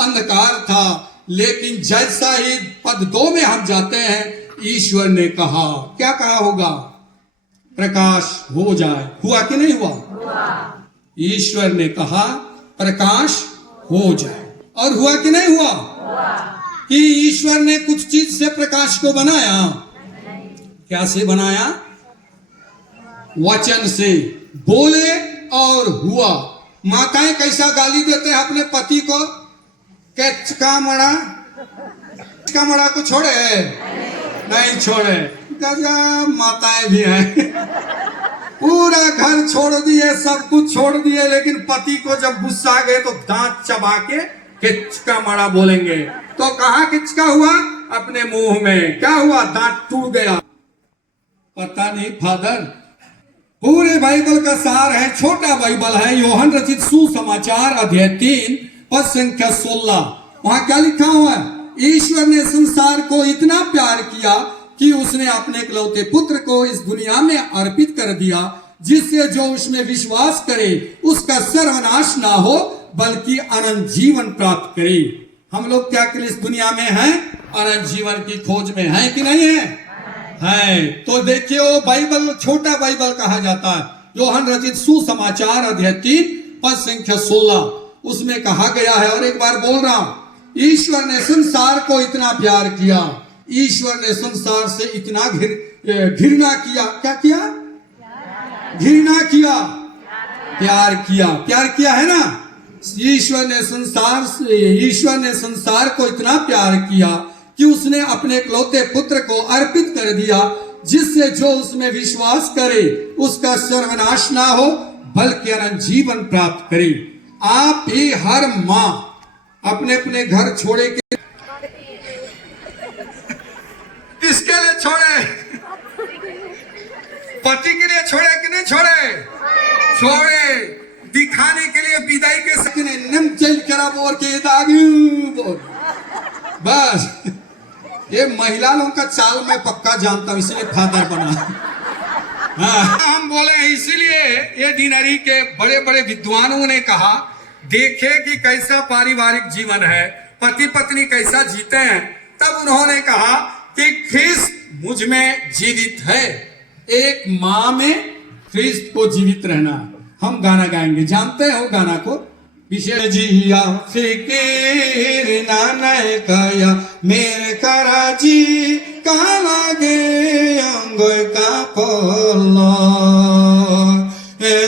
अंधकार था, लेकिन जैसा ही पद 2 में हम जाते हैं, ईश्वर ने कहा, क्या कहा होगा? प्रकाश हो जाए। हुआ कि नहीं हुआ? ईश्वर ने कहा प्रकाश हो जाए, और हुआ कि नहीं हुआ? कि ईश्वर ने कुछ चीज से प्रकाश को बनाया। क्या से बनाया? वचन से। बोले और हुआ। माताएं कैसा गाली देते हैं अपने पति को? का मड़ा को छोड़े? नहीं छोड़े। गजब माताएं भी हैं। पूरा घर छोड़ दिए, सब कुछ छोड़ दिए, लेकिन पति को जब गुस्सा आ गए तो दांत चबा के किचका मड़ा बोलेंगे। तो कहाँ किचका हुआ? अपने मुंह में। क्या हुआ? दांत टूट गया। पता नहीं फादर। पूरे बाइबल का सार है, छोटा बाइबल है, यूहन्ना रचित सुसमाचार अध्याय 3 पद संख्या 16। वहां क्या लिखा हुआ है? ईश्वर ने संसार को इतना प्यार किया कि उसने अपने इकलौते पुत्र को इस दुनिया में अर्पित कर दिया, जिससे जो उसमें विश्वास करे उसका सर्वनाश ना हो बल्कि अनंत जीवन प्राप्त करे। हम लोग क्या के लिए इस दुनिया में हैं? अनंत जीवन की खोज में हैं कि नहीं है? है। तो देखिए, वो बाइबल छोटा बाइबल कहा जाता है। यूहन्ना रचित सुसमाचार अध्याय 3 पद संख्या 16, उसमें कहा गया है, और एक बार बोल रहा हूं, ईश्वर ने संसार को इतना प्यार किया, ईश्वर ने संसार से इतना घृणा किया। क्या किया? घृणा किया, प्यार किया। प्यार किया है ना? ईश्वर ने संसार को इतना प्यार किया कि उसने अपने इकलौते पुत्र को अर्पित कर दिया, जिससे जो उसमें विश्वास करे उसका सर्वनाश ना हो बल्कि अनंत जीवन प्राप्त करे। आप भी, हर माँ अपने अपने घर छोड़े के किसके लिए छोड़े? पति के लिए छोड़े कि नहीं छोड़े? छोड़े। दिखाने के लिए विदाई के सके नम चल करा बोल के बोल। बस ये महिला लोगों का चाल मैं पक्का जानता हूं, इसीलिए फादर बना। हाँ, हम बोले हैं इसीलिए ये डिनरी के बड़े बड़े विद्वानों ने कहा, देखे कि कैसा पारिवारिक जीवन है, पति पत्नी कैसा जीते हैं। तब उन्होंने कहा कि ख्रिस्त मुझ में जीवित है। एक माँ में ख्रिस्त को जीवित रहना। हम गाना गाएंगे, जानते हो गाना को? विशेष जिया फिकिर नानय कया मेरे कराजी काला गे अंग का पोलो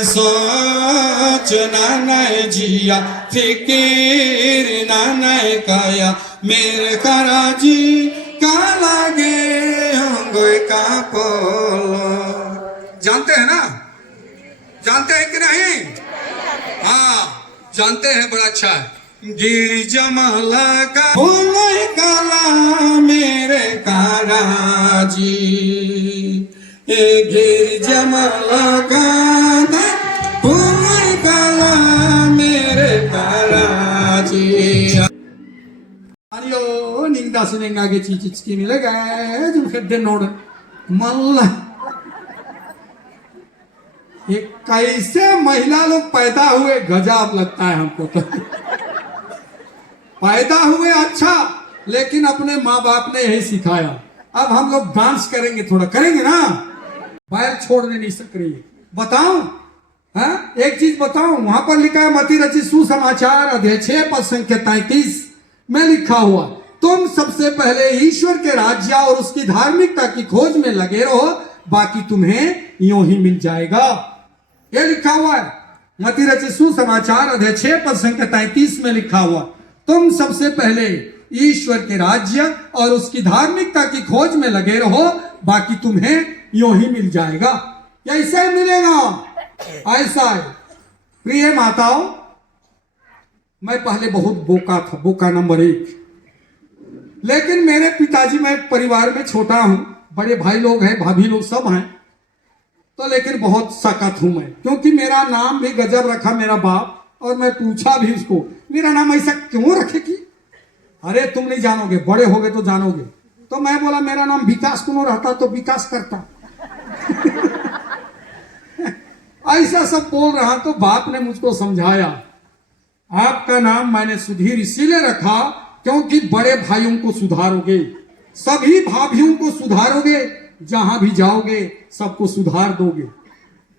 सोच नानय जिया फिकिर नानय कया मेरे कराजी काला गे अंग का पोलो। जानते हैं ना? जानते हैं कि नहीं? हाँ जानते हैं, बड़ा अच्छा है। गिर जमला का बोले काला मेरे काराजी, गिर जमला का बोले काला मेरे काराजी। अरे निंदा सुनेंगे चीज की मिलेगा जो फिर नोड़ मल्ला। ये कैसे महिला लोग पैदा हुए, गजब लगता है हमको तो। पैदा हुए अच्छा, लेकिन अपने माँ बाप ने यही सिखाया। अब हम लोग डांस करेंगे, थोड़ा करेंगे ना, पैर छोड़ने नहीं सक रही है। बताऊं? हाँ, एक चीज बताऊं, वहां पर लिखा है मत्ती रचित सुसमाचार अध्याय 6 पद संख्या 33 में लिखा हुआ, तुम सबसे पहले ईश्वर के राज्य और उसकी धार्मिकता की खोज में लगे रहो, बाकी तुम्हें यूं ही मिल जाएगा। ये लिखा हुआ है मत्ती रचित सुसमाचार अध्याय 6 पद संख्या 33 में लिखा हुआ, तुम सबसे पहले ईश्वर के राज्य और उसकी धार्मिकता की खोज में लगे रहो, बाकी तुम्हें यूं ही मिल जाएगा। कैसे मिलेगा? ऐसा है। प्रिय माताओं, मैं पहले बहुत बोका था, बोका नंबर 1। लेकिन मेरे पिताजी, मैं परिवार में छोटा हूं, बड़े भाई लोग हैं, भाभी लोग सब हैं, तो लेकिन बहुत सख्त हूं मैं, क्योंकि मेरा नाम भी गजब रखा मेरा बाप। और मैं पूछा भी उसको, मेरा नाम ऐसा क्यों रखे कि? अरे तुम नहीं जानोगे, बड़े होगे तो जानोगे। तो मैं बोला मेरा नाम विकास क्यों रहता, तो विकास करता। ऐसा सब बोल रहा, तो बाप ने मुझको समझाया आपका नाम मैंने सुधीर इसीलिए रखा क्योंकि बड़े भाइयों को सुधारोगे, सभी भाभियों को सुधारोगे, जहां भी जाओगे सबको सुधार दोगे।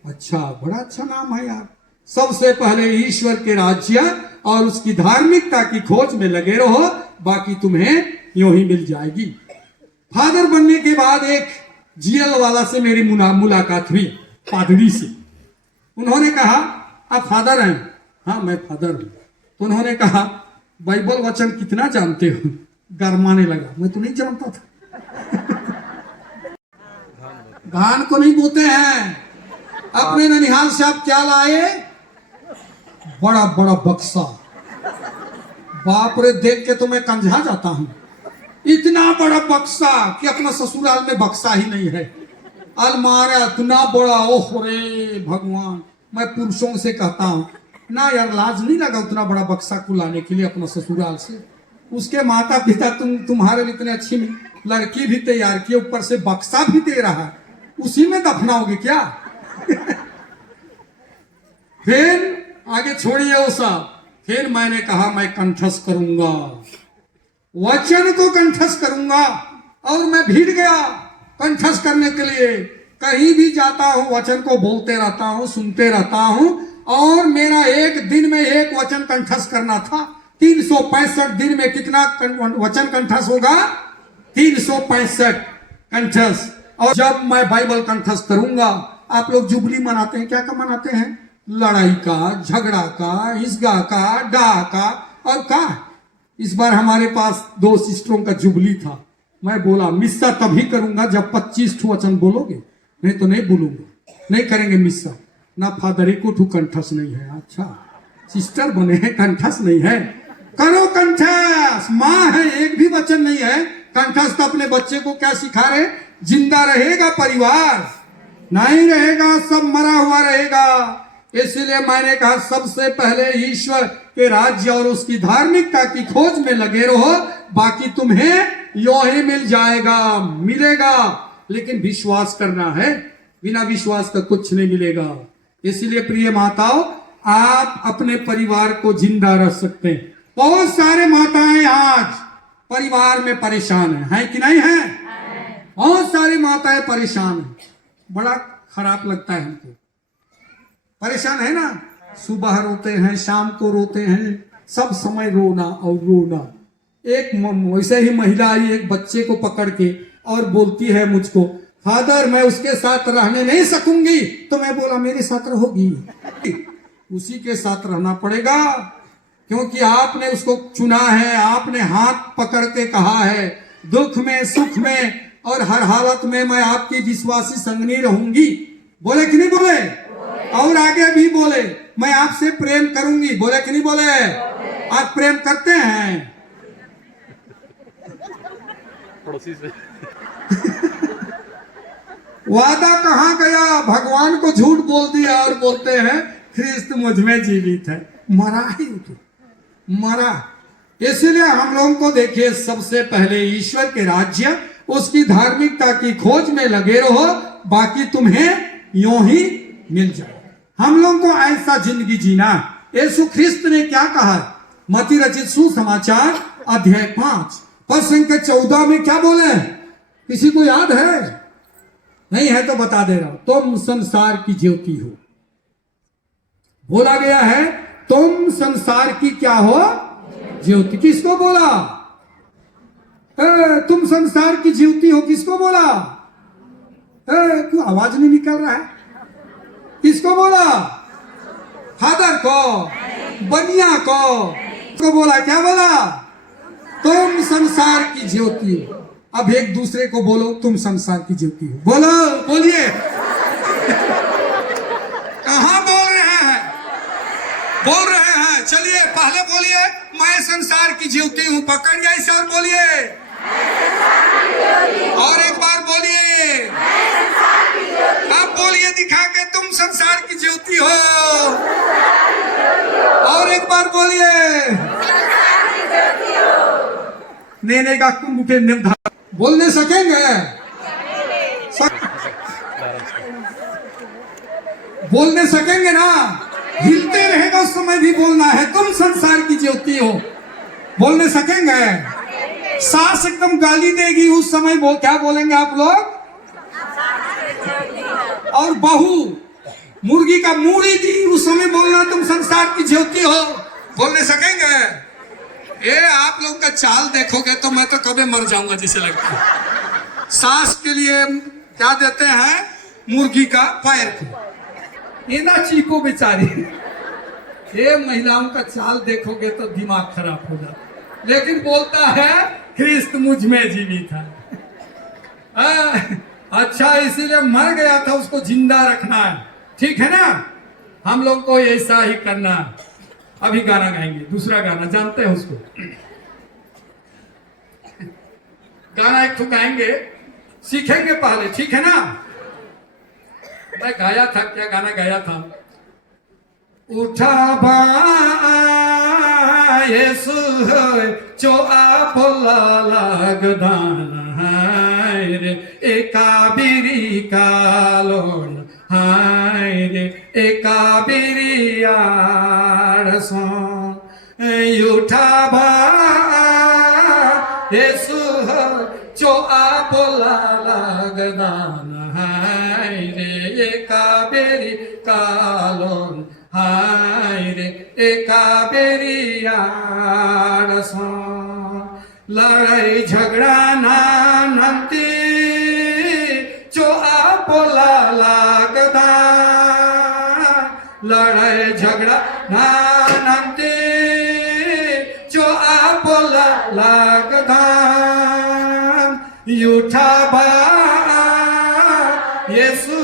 अच्छा, बड़ा अच्छा नाम है यार। सबसे पहले ईश्वर के राज्य और उसकी धार्मिकता की खोज में लगे रहो, बाकी तुम्हें यूं ही मिल जाएगी। फादर बनने के बाद एक जीएल वाला से मेरी मुलाकात हुई, पादरी से। उन्होंने कहा आप फादर हैं? हाँ मैं फादर हूं। तो उन्होंने कहा बाइबल वचन कितना जानते हो? गरमाने लगा, मैं तो नहीं जानता था। धान को नहीं बोते हैं। अपने ननिहाल से आप क्या लाए? बड़ा बड़ा बक्सा। बाप रे, देख के तो मैं कंझा जाता हूं। इतना बड़ा बक्सा कि अपना ससुराल में बक्सा ही नहीं है। अलमारा इतना बड़ा, ओह रे भगवान। मैं पुरुषों से कहता हूं ना यार, लाज नहीं लगा उतना बड़ा बक्सा को लाने के लिए अपना ससुराल से। उसके माता पिता तुम्हारे लिए इतने अच्छी लड़की भी तैयार की, ऊपर से बक्सा भी दे रहा है, उसी में दफनाओगे क्या? फिर आगे छोड़िए वो सब। फिर मैंने कहा मैं कंठस्थ करूंगा, वचन को कंठस्थ करूंगा। और मैं भीड़ गया कंठस्थ करने के लिए। कहीं भी जाता हूं वचन को बोलते रहता हूं, सुनते रहता हूं। और मेरा एक दिन में एक वचन कंठस्थ करना था। 365 दिन में कितना वचन कंठस्थ होगा? 365 कंठस्थ। और जब मैं बाइबल कंठस्थ करूंगा, आप लोग जुबली मनाते हैं, क्या मनाते हैं? लड़ाई का, झगड़ा का, हिस्सा का, डा का और का। इस बार हमारे पास 2 सिस्टरों का जुबली था। मैं बोला मिस्सा तभी करूंगा जब 25 वचन बोलोगे, नहीं तो नहीं बोलूंगा, नहीं करेंगे मिस्सा। ना फादर को कंठस्थ नहीं है। अच्छा, सिस्टर बने हैं, कंठस्थ नहीं है। करो कंठस्थ। माँ है, एक भी वचन नहीं है कंठस्थ। अपने बच्चे को क्या सिखा रहे? जिंदा रहेगा परिवार? नहीं रहेगा, सब मरा हुआ रहेगा। इसलिए मैंने कहा सबसे पहले ईश्वर के राज्य और उसकी धार्मिकता की खोज में लगे रहो, बाकी तुम्हें यो ही मिल जाएगा, मिलेगा। लेकिन विश्वास करना है, बिना विश्वास का कुछ नहीं मिलेगा। इसलिए प्रिय माताओं, आप अपने परिवार को जिंदा रख सकते हैं। बहुत सारे माताएं आज परिवार में परेशान है कि नहीं है? बहुत सारी माताएं परेशान है। बड़ा खराब लगता है हमको। परेशान है ना, सुबह रोते हैं, शाम को रोते हैं, सब समय रोना और रोना। एक वैसे ही महिला आई एक बच्चे को पकड़ के और बोलती है मुझको, फादर मैं उसके साथ रहने नहीं सकूंगी। तो मैं बोला मेरे साथ रहोगी, उसी के साथ रहना पड़ेगा, क्योंकि आपने उसको चुना है। आपने हाथ पकड़ के कहा है दुख में सुख में और हर हालत में मैं आपकी विश्वासी संगनी रहूंगी। बोले कि नहीं बोले? और आगे भी बोले मैं आपसे प्रेम करूंगी। बोले कि नहीं बोले? आप प्रेम करते हैं? पड़ोसी से वादा कहां गया? भगवान को झूठ बोल दिया और बोलते हैं ख्रिस्त मुझ में जीवित है। मरा ही तो मरा। इसलिए हम लोगों को देखिए, सबसे पहले ईश्वर के राज्य उसकी धार्मिकता की खोज में लगे रहो, बाकी तुम्हें यूं ही मिल जाए। हम लोगों को ऐसा जिंदगी जीना। यीशु ख्रिस्त ने क्या कहा? मत्ती रचित सुसमाचार अध्याय 5 पद संख्या 14 में क्या बोले? किसी को याद है? नहीं है तो बता दे रहा हूं। तुम संसार की ज्योति हो। बोला गया है तुम संसार की क्या हो? ज्योति। किसको बोला? तुम संसार की ज्योति हो, किसको बोला? क्यों आवाज नहीं निकल रहा है? किसको बोला? फादर को, बनिया को बोला। क्या बोला? तुम संसार की ज्योति हो। अब एक दूसरे को बोलो तुम संसार की ज्योति हो। बोलो, बोलिए। कहां बोल रहे हैं? बोल रहे हैं। चलिए पहले बोलिए मैं संसार की ज्योति हूं। पकड़ जाइए और बोलिए। और एक बार बोलिए। अब बोलिए दिखा के तुम संसार की ज्योति हो। और एक बार बोलिए। नेने का कुंभ के निर्धार बोलने सकेंगे? बोलने सकेंगे ना? हिलते रहेगा उस समय भी बोलना है, तुम संसार की ज्योति हो। बोलने सकेंगे? सास एकदम गाली देगी उस समय क्या बोलेंगे आप लोग? और बहू मुर्गी का मूड़ी दी उस समय बोलना तुम संसार की ज्योति हो। बोलने सकेंगे? ये आप लोग का चाल देखोगे तो मैं तो कभी मर जाऊंगा जैसे लगता है। सास के लिए क्या देते हैं? मुर्गी का पैर को। ये ना चीको बेचारी। ये महिलाओं का चाल देखोगे तो दिमाग खराब हो जाता, लेकिन बोलता है ख्रिस्त मुझ में जीवित है। अच्छा, इसीलिए मर गया था, उसको जिंदा रखना है, ठीक है ना? हम लोग को ऐसा ही करना है। अभी गाना गाएंगे, दूसरा गाना जानते हैं उसको? गाना एक तो गाएंगे, सीखेंगे पहले, ठीक है ना? मैं गाया था, क्या गाना गाया था? उठा बा येसु जो आप लागदान हाय रे एका बिरी कालोन हाय रे एका बिरी आरसोन उठा बा येसु जो आप लागदान हाय रे एका बिरी कालोन हाय रे एका बेरी आरसों लड़ाई झगड़ा ना नंती जो आपोला लागदा लड़ाई झगड़ा ना नंती जो आपोला लागदा यूठा बा येसु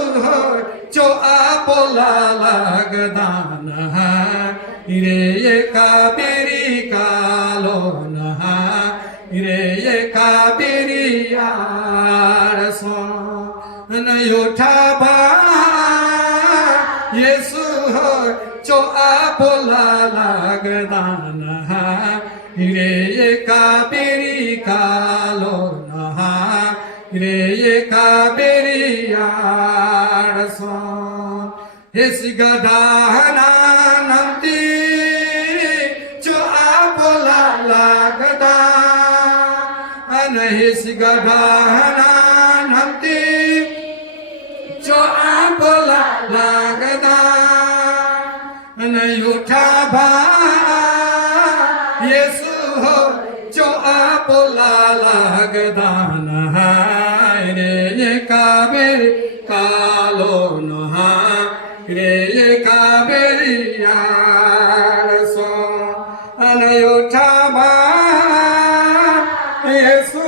जो आपोला लागदान रे ये काबेरी कालोन रे ये काबेरी यारसो नयोठा बा येसु जो आपोला लागदान रे ये काबेरी कालोन रे ये काबेरी यारसो हेस गदाहना नंती जो आपोला लागदा अनहिस गदाहना नंती जो आपोला लागदा अनयुठा भा येसु हो जो आपोला लागदा रे ये काबेरी कालोन रे ये काबेरी यारसो अनयोठा बा येसु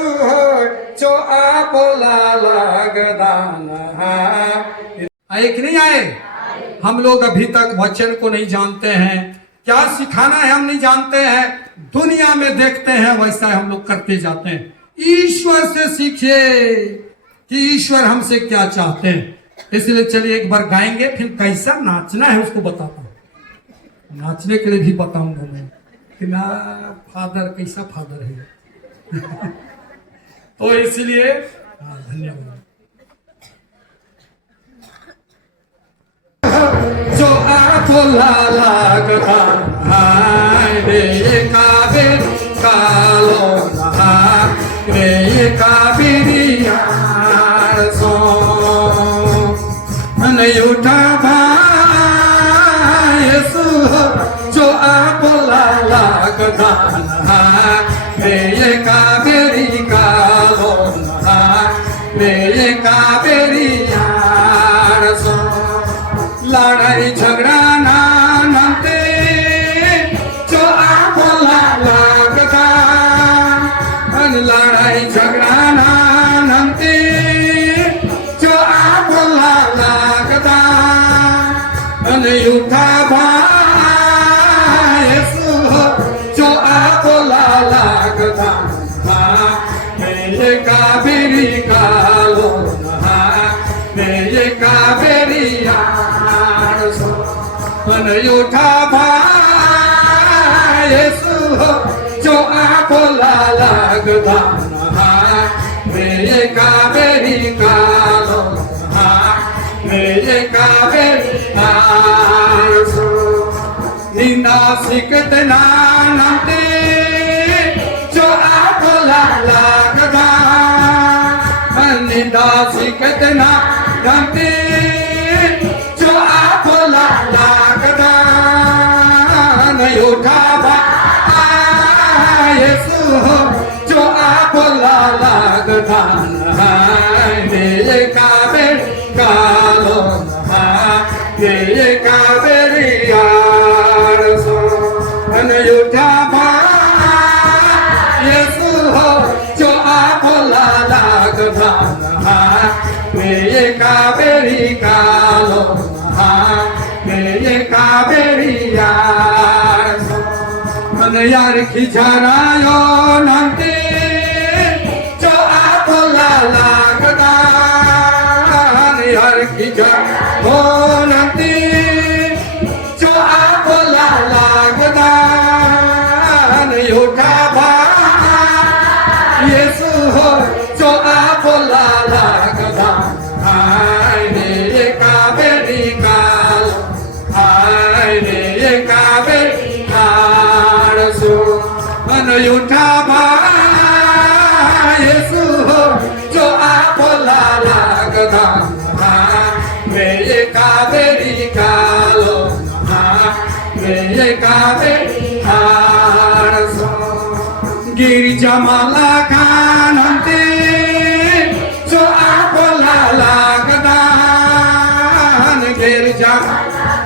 जो आपोला लागदान आए कि नहीं आए? हम लोग अभी तक वचन को नहीं जानते हैं, क्या सिखाना है हम नहीं जानते हैं, दुनिया में देखते हैं वैसा हम लोग करते जाते हैं। ईश्वर से सीखिए कि ईश्वर हमसे क्या चाहते हैं। इसलिए चलिए एक बार गाएंगे, फिर कैसा नाचना है उसको बताता हूँ। नाचने के लिए भी बताऊंगा मैं कि मेरा फादर कैसा फादर है। तो इसलिए धन्यवाद। जो आपोला लागदा रे काबेरी कालोन रे काबेरी यारसो अनयुठा भा येसु जो आपोला लागदा रे काबेरी कालोन रे काबेरी यारसो लड़ाई झगड़ा ना नंते जो आपोला लागदा लड़ाई झगड़ा ना नंते जो आपोला लागदा अनयुठा भा येसु जो आपोला लागदा रे काबेरी कालोन रे काबेरी यारसो अनयुठा भा येसु जो आपोला लागदा रे काबेरी कालोन रे काबेरी यारसो दासी कितना नमते जो आपको लागदा दासी कितना नमते जो आपको लागदा नहीं उठा यीशु जो आपको लागदा ये काबे कालो ये काबेरी यार सो अनयुठा यीशु जो आपको लागदा ये काबेरी कालो ये काबेरी यार सो मन यार खिझारायो नंदी जो आपको लागदा यार खिझारो नंदी जो आपको लागदा उठा यीशु हो जो आपको लागदा ये काबेरी कालो ये काबेरी सो मन उठा यीशु हो जो आपको लागदा ये काबेरी कालो ये काबेरी सो गिरिजा माला कानंते जो आपको लागदा गिरिजा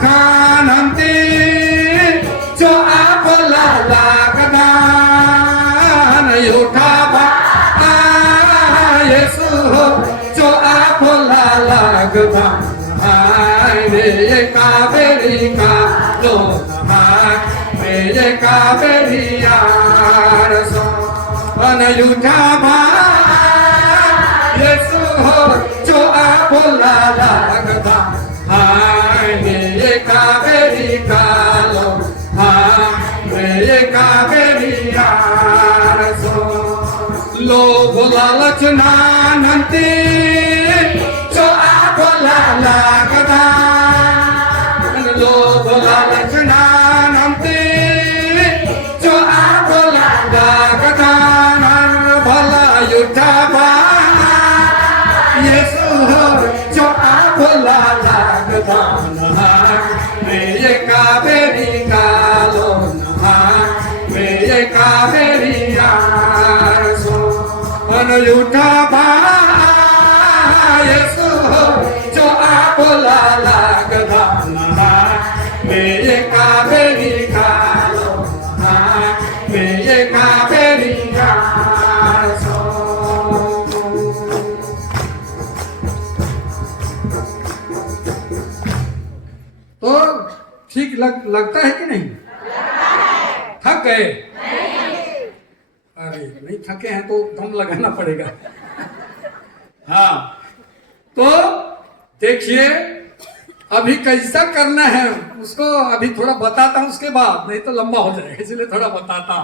कानंते जो आपको लागदा उठा यीशु हो जो आपको लागदा ये काबेरी कालो ये काबेरी यार सो अनयुठा यीशु हो जो आपको लागदा ये काबेरी कालो ये काबेरी यार सो लोभ लालच नानंती जो आपको लागदा लोभ लालच नानंती जो आपको लागदा भला युठा यीशु हो जो आपको लागदा ये काबेरी कालो ये काबेरी यार सो अनयुठा यीशु हो जो आपको लागदा ये काबेरी कालो ये काबेरी यार सो तो ठीक लगता है कि नहीं? थक गए? अरे नहीं थके हैं तो दम लगाना पड़ेगा। हाँ तो देखिए अभी कैसा करना है उसको अभी थोड़ा बताता हूं, उसके बाद नहीं तो लंबा हो जाएगा, इसलिए थोड़ा बताता।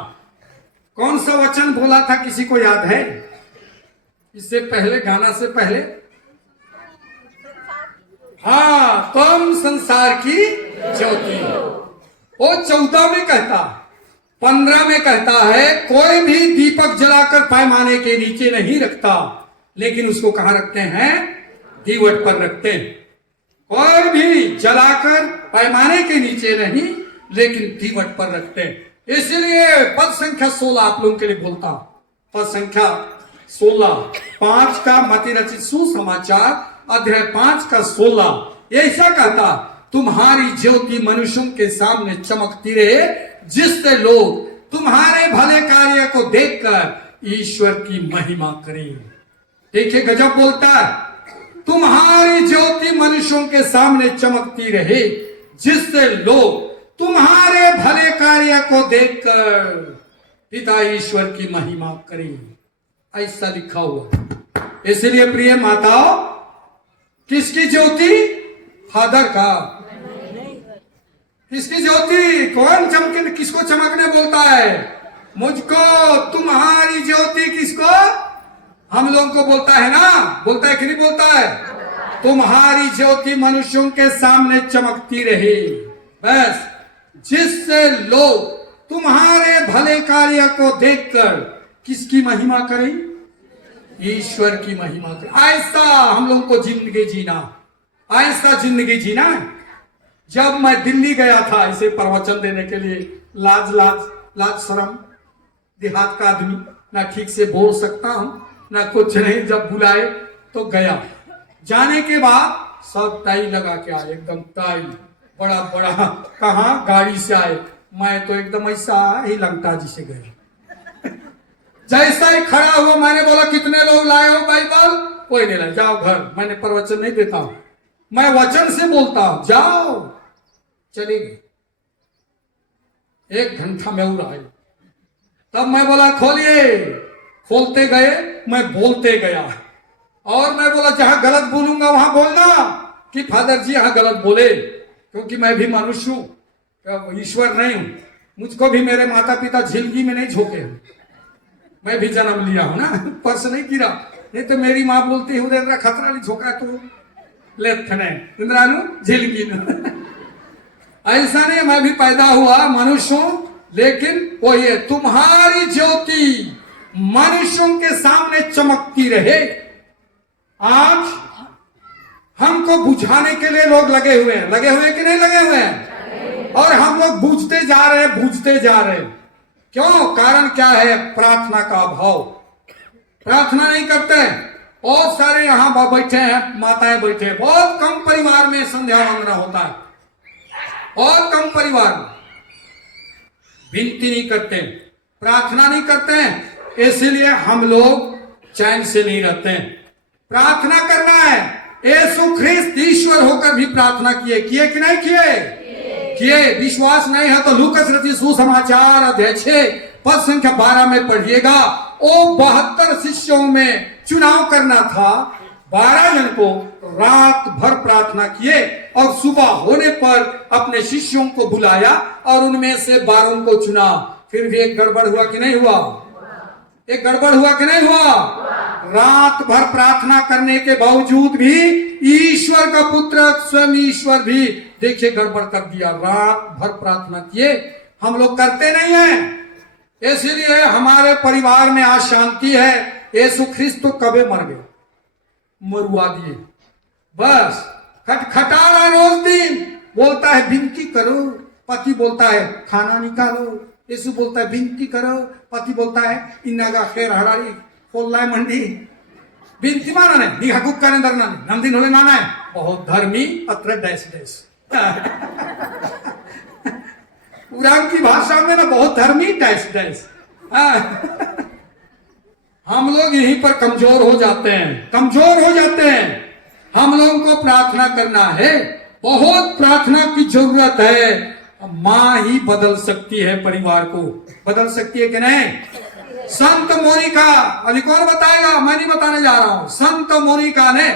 कौन सा वचन बोला था किसी को याद है? इससे पहले गाना से पहले हाँ तुम संसार की ज्योति। वो 14 में कहता, 15 में कहता है कोई भी दीपक जलाकर पैमाने के नीचे नहीं रखता, लेकिन उसको कहां रखते हैं? दीवट पर रखते हैं। कोई भी जलाकर पैमाने के नीचे नहीं, लेकिन दीवट पर रखते हैं। इसलिए पद संख्या 16 आप लोगों के लिए बोलता हूं। पद संख्या 16 5 का मती रचित सुसमाचार अध्याय 5 का 16 ऐसा कहता, तुम्हारी ज्योति मनुष्यों के सामने चमकती रहे, जिससे लोग तुम्हारे भले कार्य को देखकर ईश्वर की महिमा करें। देखिए गजब बोलता है, तुम्हारी ज्योति मनुष्यों के सामने चमकती रहे, जिससे लोग तुम्हारे भले कार्य को देखकर पिता ईश्वर की महिमा करें। ऐसा लिखा हुआ। इसलिए प्रिय माताओं, किसकी ज्योति? फादर का। किसकी ज्योति? कौन चमकने, किसको चमकने बोलता है? मुझको। तुम्हारी ज्योति किसको? हम लोगों को बोलता है ना, बोलता है कि नहीं बोलता है? तुम्हारी ज्योति मनुष्यों के सामने चमकती रहे। बस जिससे लोग तुम्हारे भले कार्य को देखकर किसकी महिमा करें? ईश्वर की महिमा करें। ऐसा हम लोगों को जिंदगी जीना, ऐसा जिंदगी जीना है। जब मैं दिल्ली गया था इसे प्रवचन देने के लिए, लाज शर्म, देहात का आदमी, ना ठीक से बोल सकता हूं ना कुछ नहीं। जब बुलाए तो गया। जाने के बाद सब टाई लगा के आए, एकदम टाई बड़ा बड़ा। कहा गाड़ी से आए, मैं तो एकदम ऐसा ही लंगटा जी से गया। जैसा ही खड़ा हुआ मैंने बोला कितने लोग लाए हो बाइबल? कोई नहीं लाए, जाओ घर, मैंने प्रवचन नहीं देता हूं, मैं वचन से बोलता हूं, जाओ। चले गए। 1 घंटा में और आए। तब मैं बोला खोलिए, खोलते गए, मैं बोलते गया। और मैं बोला जहां गलत बोलूंगा वहां बोलना कि फादर जी यहां गलत बोले, क्योंकि मैं भी मनुष्य हूं, ईश्वर नहीं हूं। मुझको भी मेरे माता पिता झिलगी में नहीं झोंके, मैं भी जन्म लिया हूं ना, पर्स नहीं गिरा। नहीं तो मेरी माँ बोलती हूँ खतरा नहीं झोंका तो लेथने इंद्रानु झिलगी न। ऐसा नहीं, मैं भी पैदा हुआ मनुष्य हूं, लेकिन वो ये तुम्हारी ज्योति मनुष्यों के सामने चमकती रहे। आज हमको बुझाने के लिए लोग लगे हुए हैं कि नहीं लगे हुए हैं? और हम लोग बुझते जा रहे हैं। क्यों? कारण क्या है? प्रार्थना का अभाव। प्रार्थना नहीं करते। बहुत सारे यहां बैठे हैं, माताएं बैठे हैं, बहुत कम परिवार में संध्या वंदना होता है, बहुत कम परिवार में विनती नहीं करते, प्रार्थना नहीं करते हैं, इसलिए हम लोग चैन से नहीं रहते हैं। प्रार्थना करना है। यीशु ख्रिस्त ईश्वर होकर भी प्रार्थना किए कि नहीं किए? विश्वास नहीं है तो लूकस रचित सुसमाचार अध्याय 6 पद संख्या 12 में पढ़िएगा। वो 72 शिष्यों में चुनाव करना था, 12 जन को रात भर प्रार्थना किए और सुबह होने पर अपने शिष्यों को बुलाया और उनमें से 12 को चुना। फिर भी एक गड़बड़ हुआ कि नहीं हुआ? एक गड़बड़ हुआ कि नहीं हुआ? रात भर प्रार्थना करने के बावजूद भी ईश्वर का पुत्र स्वयं ईश्वर भी देखिए गड़बड़ कर दिया। रात भर प्रार्थना किए, हम लोग करते नहीं हैं। इसलिए हमारे परिवार में आज शांति है। यीशु ख्रिस्त तो कबे मर गए, मरवा दिए, बस खटखटा रहा रोज दिन। बोलता है विनती करो, पति बोलता है खाना निकालो। यीशु बोलता है विनती करो, पति बोलता है इन्नागा खेर हरारी खोल मंडी। विनती माना नहीं, निघा गुप का अंदर ना नंदिन होले नाना है, बहुत धर्मी अत्र डैश डैश। उराम की भाषा में ना बहुत धर्मी डैश डैश। हम लोग यहीं पर कमजोर हो जाते हैं। हम लोगों को प्रार्थना करना है, बहुत प्रार्थना की जरूरत है। माँ ही बदल सकती है, परिवार को बदल सकती है कि नहीं? संत मोनिका, अभी कौन बताएगा? मैं नहीं बताने जा रहा हूं। संत मोनिका ने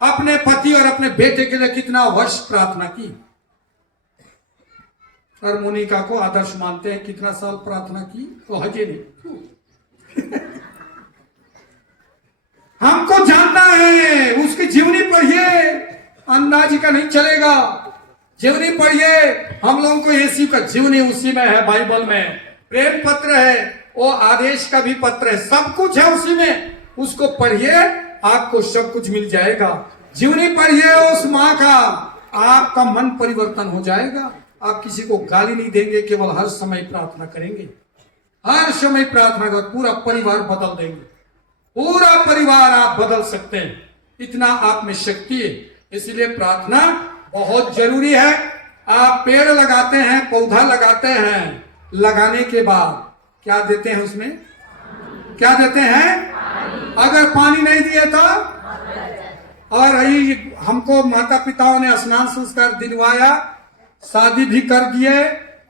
अपने पति और अपने बेटे के लिए कितना वर्ष प्रार्थना की, और मोनिका को आदर्श मानते हैं। कितना साल प्रार्थना की? तो हजे नहीं। हमको जानना है, उसकी जीवनी पढ़िए, अंदाजी का नहीं चलेगा। जीवनी पढ़िए। हम लोगों को यीशु का जीवनी उसी में है, बाइबल में प्रेम पत्र है, वो आदेश का भी पत्र है, सब कुछ है उसी में। उसको पढ़िए, आपको सब कुछ मिल जाएगा। जीवनी पढ़िए उस माँ का, आपका मन परिवर्तन हो जाएगा। आप किसी को गाली नहीं देंगे, केवल हर समय प्रार्थना करेंगे, हर समय प्रार्थना कर, पूरा परिवार बदल देंगे। पूरा परिवार आप बदल सकते हैं, इतना आप में शक्ति है। इसलिए प्रार्थना बहुत जरूरी है। आप पेड़ लगाते हैं, पौधा लगाते हैं, लगाने के बाद क्या देते हैं? उसमें क्या देते हैं? अगर पानी नहीं दिए तो, और हमको माता पिताओं ने स्नान संस्कार दिलवाया, शादी भी कर दिए,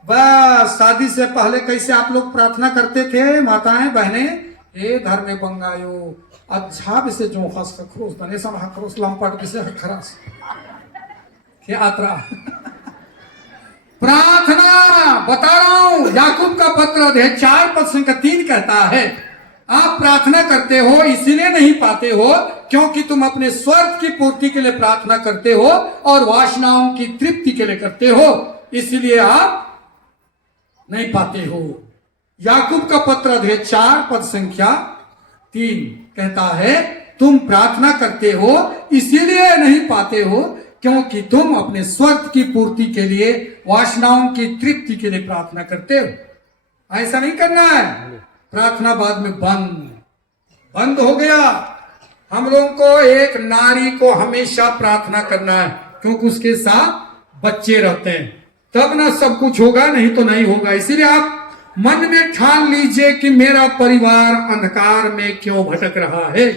बस शादी से पहले कैसे आप लोग प्रार्थना करते थे माताएं बहनें? हे धर्मे बंगायो अच्छा भी से जो खस खरोस तने सब खरोस लंपट भी से खरास यात्रा। प्रार्थना बता रहा हूं, याकूब का पत्र अध्याय 4 पद संख्या 3 कहता है, आप प्रार्थना करते हो इसीलिए नहीं पाते हो क्योंकि तुम अपने स्वार्थ की पूर्ति के लिए प्रार्थना करते हो और वासनाओं की तृप्ति के लिए करते हो, इसलिए आप नहीं पाते हो। याकूब का पत्र अध्याय 4 पद संख्या 3 कहता है, तुम प्रार्थना करते हो इसीलिए नहीं पाते हो क्योंकि तुम अपने स्वार्थ की पूर्ति के लिए, वासनाओं की तृप्ति के लिए प्रार्थना करते हो। ऐसा नहीं करना है। प्रार्थना बाद में बंद हो गया। हम लोगों को एक नारी को हमेशा प्रार्थना करना है क्योंकि उसके साथ बच्चे रहते हैं, तब ना सब कुछ होगा, नहीं तो नहीं होगा। इसीलिए आप मन में ठान लीजिए कि मेरा परिवार अंधकार में क्यों भटक रहा है।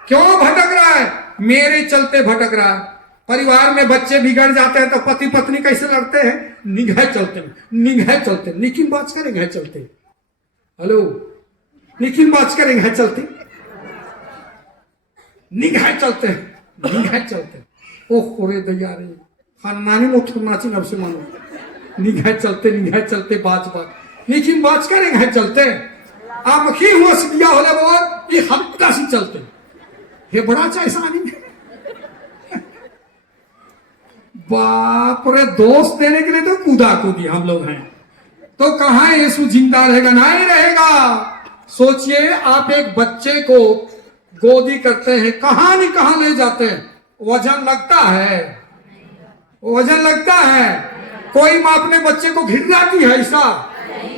क्यों भटक रहा है? मेरे चलते भटक रहा है। परिवार में बच्चे बिगड़ जाते हैं तो पति पत्नी कैसे लड़ते हैं? निगाह चलते निकिन बात कर निगाह चलते। हेलो, निकिन बात कर निगाह चलते ओह रे दैया रे खानदानी मोटर नाची अब से मानो निगाह चलते बाज लेकिन बाज कर निगाह चलते आप की होश दिया होला बाबा ये हफ्ता से चलते हे बड़ा ऐसा नहीं बाप रे, दोस्त देने के लिए तो कूदा कूदी हम लोग हैं, तो कहां यीशु जिंदा रहेगा? नहीं रहेगा। सोचिए, आप एक बच्चे को गोदी करते हैं, कहां नहीं कहां ले जाते हैं, वजन लगता है। कोई माँ अपने बच्चे को घिर जाती है ऐसा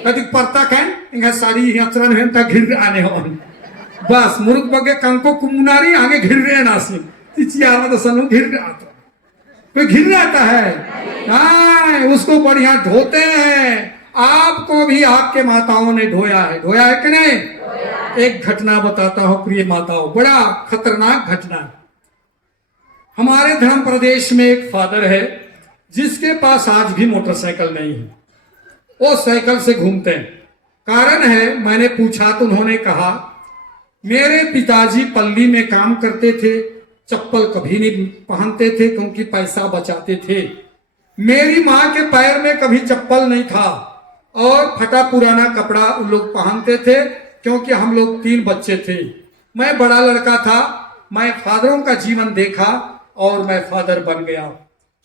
कभी पड़ता कह साड़ी आचरण है तक घिर आने हो बस मुर्ग बगे कंको कुमुनारी आगे घिर रहे नासी तो सनु घिर आता कोई घिर जाता है। हाँ, उसको बढ़िया धोते हैं। आपको भी आपके माताओं ने धोया है कि नहीं? एक घटना बताता हूं प्रिय माताओं, बड़ा खतरनाक घटना। हमारे धर्म प्रदेश में एक फादर है जिसके पास आज भी मोटरसाइकिल नहीं है, वो साइकिल से घूमते हैं। कारण है, मैंने पूछा तो उन्होंने कहा मेरे पिताजी पल्ली में काम करते थे, चप्पल कभी नहीं पहनते थे क्योंकि पैसा बचाते थे। मेरी माँ के पैर में कभी चप्पल नहीं था और फटा पुराना कपड़ा उन लोग पहनते थे क्योंकि हम लोग 3 बच्चे थे। मैं बड़ा लड़का था, मैं फादरों का जीवन देखा और मैं फादर बन गया।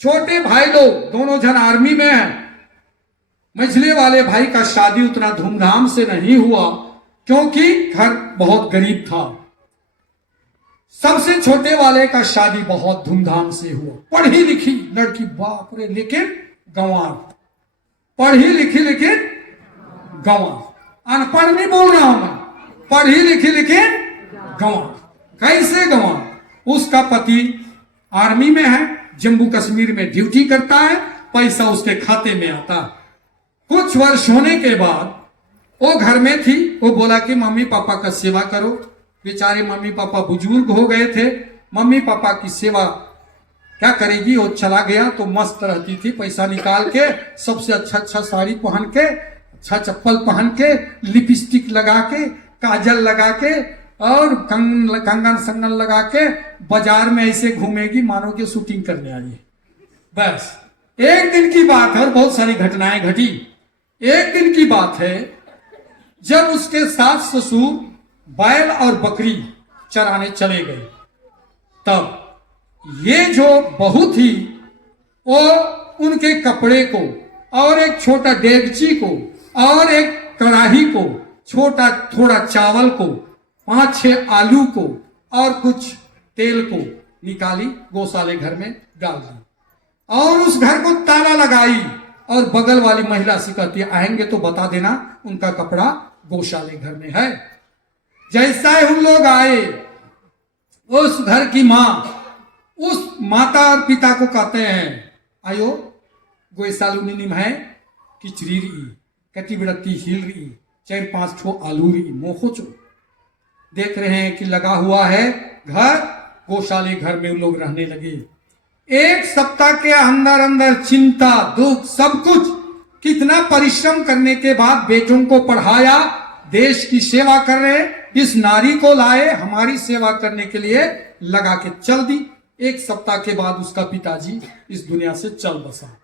छोटे भाई लोग दोनों जन आर्मी में हैं। मझले वाले भाई का शादी उतना धूमधाम से नहीं हुआ क्योंकि घर बहुत गरीब था। सबसे छोटे वाले का शादी बहुत धूमधाम से हुआ। पढ़ी लिखी लड़की, बाप रे, लेकिन गंवार। पढ़ी लिखी लेकिन गंवार। अनपढ़ नहीं बोल रहा हूं मैं, पढ़ी लिखी लेकिन गंवार। कैसे गंवार? उसका पति आर्मी में है, जम्मू कश्मीर में ड्यूटी करता है, पैसा उसके खाते में आता। कुछ वर्ष होने के बाद वो घर में थी, वो बोला कि मम्मी पापा का सेवा करो। बेचारे मम्मी पापा बुजुर्ग हो गए थे, मम्मी पापा की सेवा क्या करेगी? वो चला गया तो मस्त रहती थी, पैसा निकाल के सबसे अच्छा साड़ी पहन के, अच्छा चप्पल पहन के, लिपस्टिक लगा के, काजल लगा के और कंगन संगन लगा के बाजार में ऐसे घूमेगी मानो कि शूटिंग करने आई। बस एक दिन की बात है और बहुत सारी घटनाएं घटी। एक दिन की बात है जब उसके सास ससुर बैल और बकरी चराने चले गए, तब ये जो बहू थी वो उनके कपड़े को और एक छोटा डेगची को और एक कढ़ाई को, छोटा थोड़ा चावल को, 5-6 आलू को और कुछ तेल को निकाली, गौशाले घर में डाल दी और उस घर को ताला लगाई और बगल वाली महिला से कहती है आएंगे तो बता देना उनका कपड़ा गौशाले घर में है। जैसा ही हम लोग आए, उस घर की माँ उस माता और पिता को कहते हैं आयो गोसालू निम है किचरी रही कटी बिड़ती हिल रही 4-5 ठो आलू रही मोखो चो देख रहे हैं कि लगा हुआ है घर, गौशाले घर में उन लोग रहने लगे। 1 सप्ताह के अंदर अंदर चिंता दुख सब कुछ, कितना परिश्रम करने के बाद बेटों को पढ़ाया, देश की सेवा कर रहे, इस नारी को लाए हमारी सेवा करने के लिए लगा के चल दी। 1 सप्ताह के बाद उसका पिताजी इस दुनिया से चल बसा।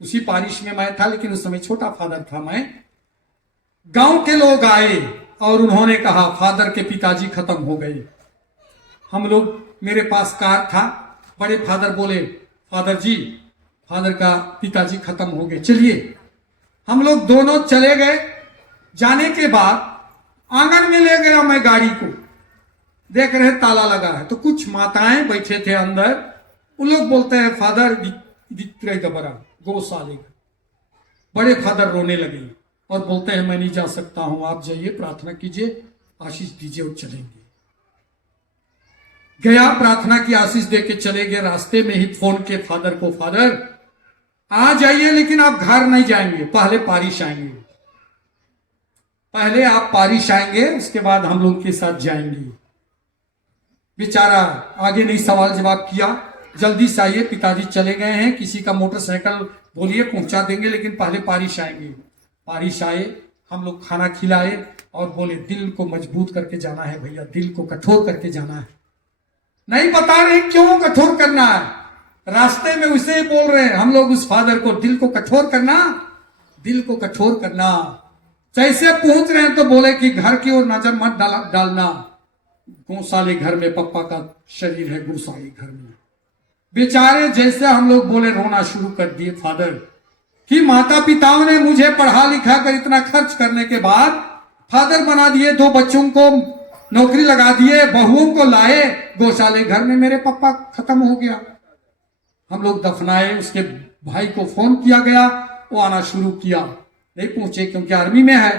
उसी पारिश में मैं था, लेकिन उस समय छोटा फादर था मैं। गांव के लोग आए और उन्होंने कहा फादर के पिताजी खत्म हो गए। हम लोग, मेरे पास कार था, बड़े फादर बोले फादर जी फादर का पिताजी खत्म हो गए, चलिए हम लोग दोनों चले गए। जाने के बाद आंगन में ले गया मैं गाड़ी को, देख रहे ताला लगा है, तो कुछ माताएं बैठे थे अंदर। उन लोग बोलते हैं फादर बड़ा गौशाले का। बड़े फादर रोने लगे और बोलते हैं मैं नहीं जा सकता हूं, आप जाइए, प्रार्थना कीजिए, आशीष दीजिए और चलेंगे। गया, प्रार्थना की आशीष दे के चले गए। रास्ते में ही फोन के फादर को, फादर आ जाइए लेकिन आप घर नहीं जाएंगे, पहले पारिश आएंगे, पहले आप पारिश आएंगे, उसके बाद हम लोग के साथ जाएंगे। बेचारा आगे नहीं सवाल जवाब किया, जल्दी से आइए, पिताजी चले गए हैं, किसी का मोटरसाइकिल बोलिए पहुंचा देंगे, लेकिन पहले पारिश आएंगे। पारिश आए, हम लोग खाना खिलाए और बोले दिल को मजबूत करके जाना है भैया, दिल को कठोर करके जाना है। नहीं बता रहे क्यों कठोर करना है, रास्ते में उसे बोल रहे हैं हम लोग उस फादर को, दिल को कठोर करना, दिल को कठोर करना। जैसे पहुंच रहे हैं तो बोले कि घर की ओर नजर मत डालना, गौशाले घर में पप्पा का शरीर है, गौशाले घर में। बेचारे जैसे हम लोग बोले रोना शुरू कर दिए फादर कि माता पिताओं ने मुझे पढ़ा लिखा कर इतना खर्च करने के बाद फादर बना दिए, 2 बच्चों को नौकरी लगा दिए, बहुओं को लाए, गौशाले घर में मेरे पापा खत्म हो गया। हम लोग दफनाए, उसके भाई को फोन किया गया, वो आना शुरू किया, नहीं पहुंचे क्योंकि आर्मी में है।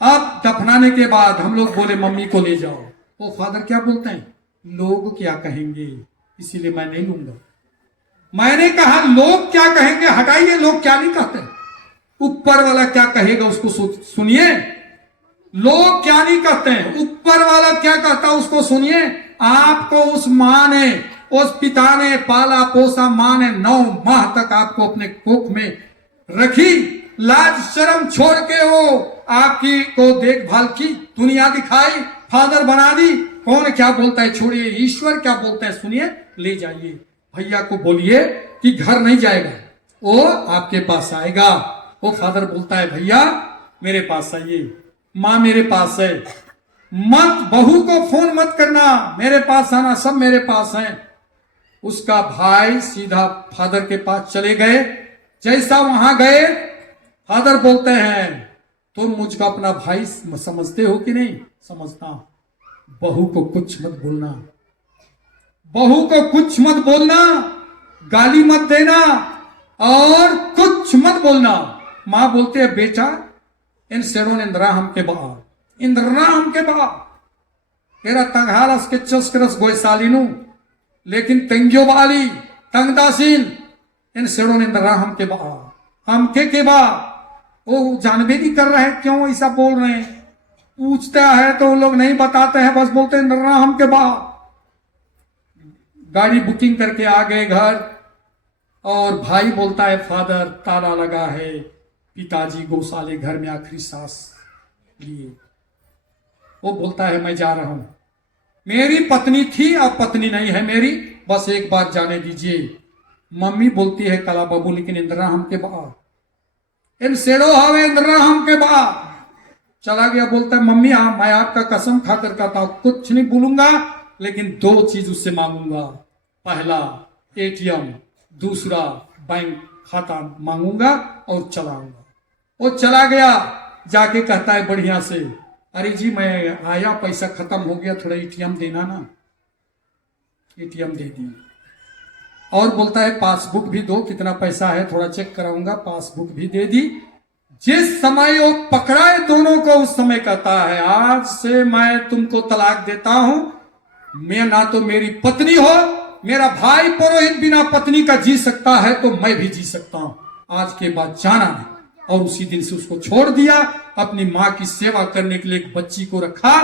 अब दफनाने के बाद हम लोग बोले मम्मी को ले जाओ, तो फादर क्या बोलते हैं, लोग क्या कहेंगे, इसीलिए मैं नहीं लूंगा। मैंने कहा लोग क्या कहेंगे हटाइए, लोग क्या नहीं कहते, ऊपर वाला क्या कहेगा उसको सुनिए। लोग क्या नहीं कहते हैं, ऊपर वाला क्या कहता है उसको सुनिए। आपको उस माँ ने, उस पिता ने पाला पोसा, माँ ने 9 माह तक आपको अपने कोख में रखी, लाज शर्म छोड़ के वो आपकी को देखभाल की, दुनिया दिखाई, फादर बना दी। कौन क्या बोलता है छोड़िए, ईश्वर क्या बोलता है सुनिए, ले जाइए। भैया को बोलिए कि घर नहीं जाएगा, वो आपके पास आएगा। वो फादर बोलता है भैया मेरे पास आइए, माँ मेरे पास है, मत बहू को फोन मत करना, मेरे पास आना, सब मेरे पास है। उसका भाई सीधा फादर के पास चले गए। जैसा वहां गए, फादर बोलते हैं तुम मुझको अपना भाई समझते हो कि नहीं? समझता। बहू को कुछ मत बोलना, बहू को कुछ मत बोलना, गाली मत देना और कुछ मत बोलना। मां बोलते है बेटा इन शेरों ने इंद्राहम के बा, इंद्राहम के बा तेरा तंगहारस के चस्करस गोयसालिनु, लेकिन तंग्यो वाली तंगदासीन इन शेरों ने इंद्राहम के बा, हमके के बा। वो जानबे नहीं कर रहे हैं क्यों ऐसा बोल रहे हैं, पूछता है तो वो लोग नहीं बताते हैं, बस बोलते हैं इंद्राहम के बा। गाड़ी बुकिंग करके आ गए घर, और भाई बोलता है फादर ताला लगा है, पिताजी गौशाले घर में आखिरी सांस लिए। वो बोलता है मैं जा रहा हूं, मेरी पत्नी थी अब पत्नी नहीं है मेरी, बस एक बात जाने दीजिए। मम्मी बोलती है कला बाबू लेकिन इंदिरा हम के बा, इन सेड़ो हवे इंदिरा हम के बा। चला गया, बोलता है मम्मी मैं आपका कसम खाकर कहता हूं कुछ नहीं बोलूंगा, लेकिन 2 चीज उससे मांगूंगा, पहला एटीएम, दूसरा बैंक खाता मांगूंगा और चलाऊंगा। वो चला गया, जाके कहता है बढ़िया से अरे जी मैं आया, पैसा खत्म हो गया, थोड़ा एटीएम देना ना। एटीएम दे दिया और बोलता है पासबुक भी दो, कितना पैसा है थोड़ा चेक कराऊंगा, पासबुक भी दे दी। जिस समय वो पकड़ाए दोनों को, उस समय कहता है आज से मैं तुमको तलाक देता हूं, मैं ना तो मेरी पत्नी हो, मेरा भाई पुरोहित बिना पत्नी का जी सकता है तो मैं भी जी सकता हूं, आज के बाद जाना नहीं। और उसी दिन से उसको छोड़ दिया, अपनी माँ की सेवा करने के लिए एक बच्ची को रखा,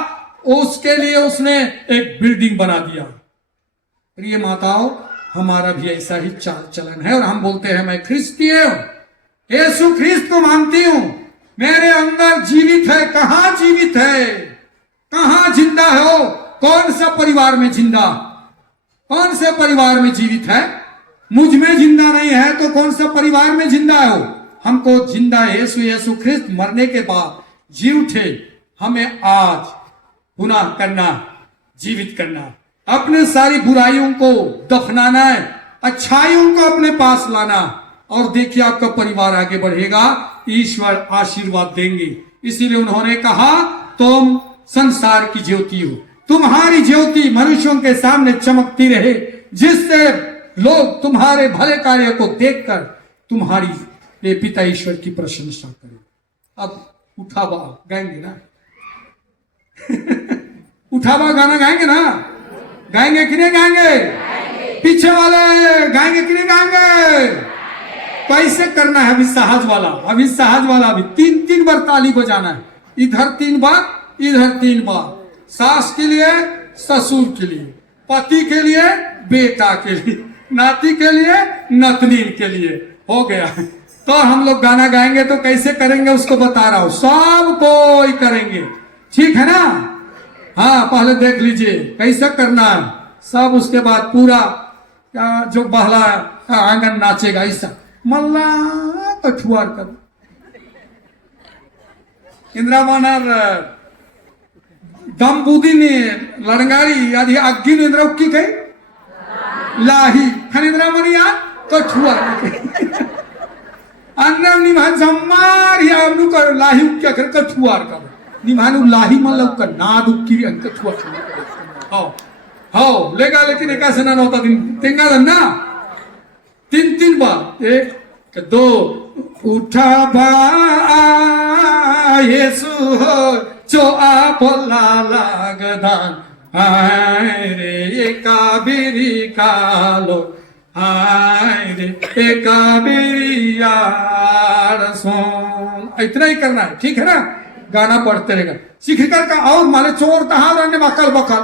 उसके लिए उसने एक बिल्डिंग बना दिया। प्रिय माताओं, हमारा भी ऐसा ही चाल चलन है और हम बोलते हैं मैं ख्रिस्तीय हूं, यीशु ख्रिस्त को मानती हूं, मेरे अंदर जीवित है। कहां जीवित है, कहां जिंदा है वो? कौन सा परिवार में जिंदा, कौन से परिवार में जीवित है? मुझ में जिंदा नहीं है तो कौन सा परिवार में जिंदा है वो? हमको जिंदा यीशु ख्रिस्त मरने के बाद जी उठे, हमें आज गुनाह करना, जीवित करना, अपने सारी बुराइयों को दफनाना है, अच्छाइयों को अपने पास लाना और देखिए आपका परिवार आगे बढ़ेगा, ईश्वर आशीर्वाद देंगे। इसीलिए उन्होंने कहा तुम संसार की ज्योति हो, तुम्हारी ज्योति मनुष्यों के सामने चमकती रहे, जिससे लोग तुम्हारे भले कार्य को देखकर तुम्हारी ये पिता ईश्वर की प्रशंसा करें। अब उठावा गाएंगे ना उठावा गाना गाएंगे ना, गाएंगे कि नहीं गाएंगे? पीछे वाले गाएंगे कि नहीं गाएंगे? कैसे करना है? अभी सहज वाला, अभी सहज वाला, अभी 3 बार ताली बजाना है। इधर 3 बार, इधर 3 बार। सास के लिए, ससुर के लिए, पति के लिए, बेटा के लिए, नाती के लिए, नतनीन के लिए। हो गया। तो हम लोग गाना गाएंगे तो कैसे करेंगे उसको बता रहा हूं, सब कोई करेंगे, ठीक है ना? हाँ, पहले देख लीजिए कैसे करना है सब, उसके बाद पूरा जो बहला आंगन नाचेगा ऐसा मल्ला कठुआर कर इंदिरा मानार दमबुदीनी लड़ंगारी आदि अग्गी इंद्रा उक्की कही लाही खन इंदिरा मनी यार कठुआर अन्ना निमान जम्मार या अमनु कर लाही उक्की कर कठुआर कर निमानु लाही मतलब का नाद उक्की अंक कठुआर हाँ लेगा, लेकिन एक ऐसा ना होता दिन तेंगा ना 3 बार, 1 2 उठा बा येसु जो आप लागदान हाय रे ये काबेरी कालो हाय रे ये काबेरी यार सोन। इतना ही करना है, ठीक है ना? गाना पढ़ते रहेगा, सीख कर का और माले चोर तहां रहने बकल बकल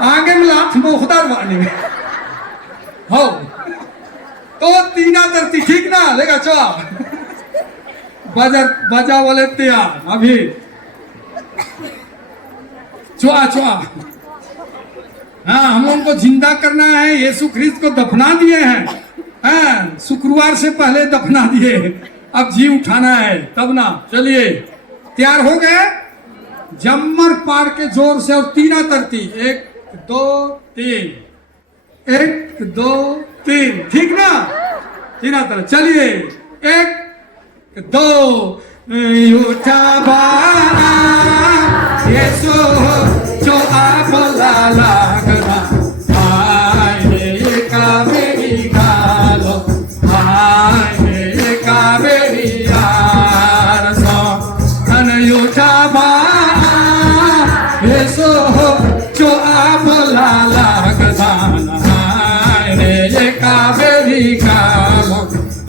आगे में लाख मोखदार वानी में हो तो 3 धरती, ठीक ना? लेगा चला बजा वाले तैयार, अभी चुआ चुआ। हाँ, हम लोगों को जिंदा करना है, यीशु ख्रिस्त को दफना दिए हैं, हाँ, शुक्रवार से पहले दफना दिए, अब जी उठाना है तब ना। चलिए तैयार हो गए? जम्मर पार के जोर से और 3 तरती, 1 2 3, 1 2 3, ठीक ना? 3 तरह। चलिए 1 2 उठा बा येसु जो आप लागदा हाय रे काबेरी कालो हाय रे काबेरी यार सो अन उठा बा येसु जो आप लागदा हाय रे काबेरी कालो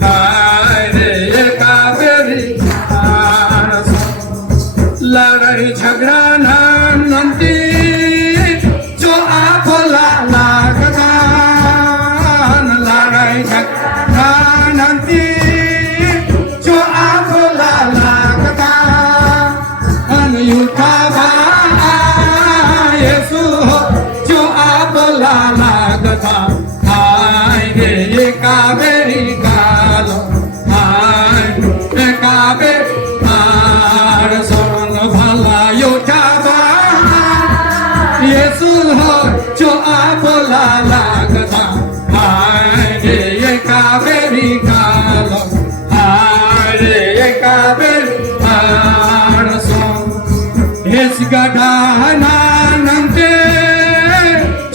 हाय रे काबेरी यार सो। लड़ाई झगड़ा नंदी जो आप लागदा, लड़ाई झगड़ा नंदी जो आप लागदा अनयूठा बा येसु जो आप लागदा हाय रे काबेरी कालो हाय रे काबेरी यार सोन भला योठा बा येसु जो आप लागदा हाय रे काबेरी कालो हाय रे काबेरी यार सोन हेस गडाना नंते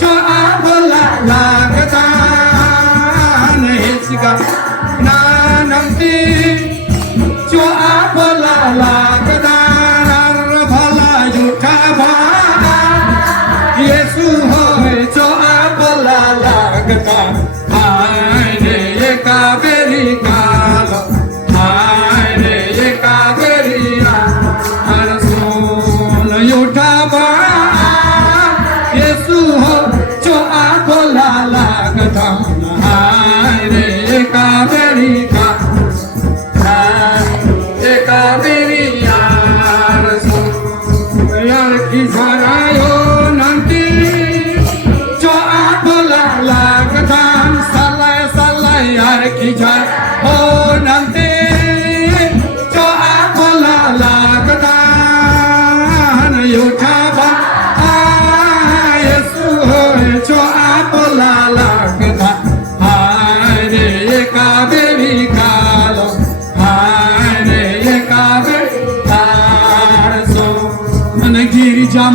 जो आप लागदा हेस गडाना नंते जो आप लागदा भला झूठा बा येसु हो जो आप लागदा हाय रे काबेरी कालो हाय रे काबेरी यार सोन झूठा बा येसु हो जो आप लागदा हाय रे काबेरी कालो काबेरी यार सो यार की झरायो नंती जो आप लागदा सला यार की झर हो नंती जो आप लागदा उठा बा येसु जो आप लागदा हाय रे काबेरी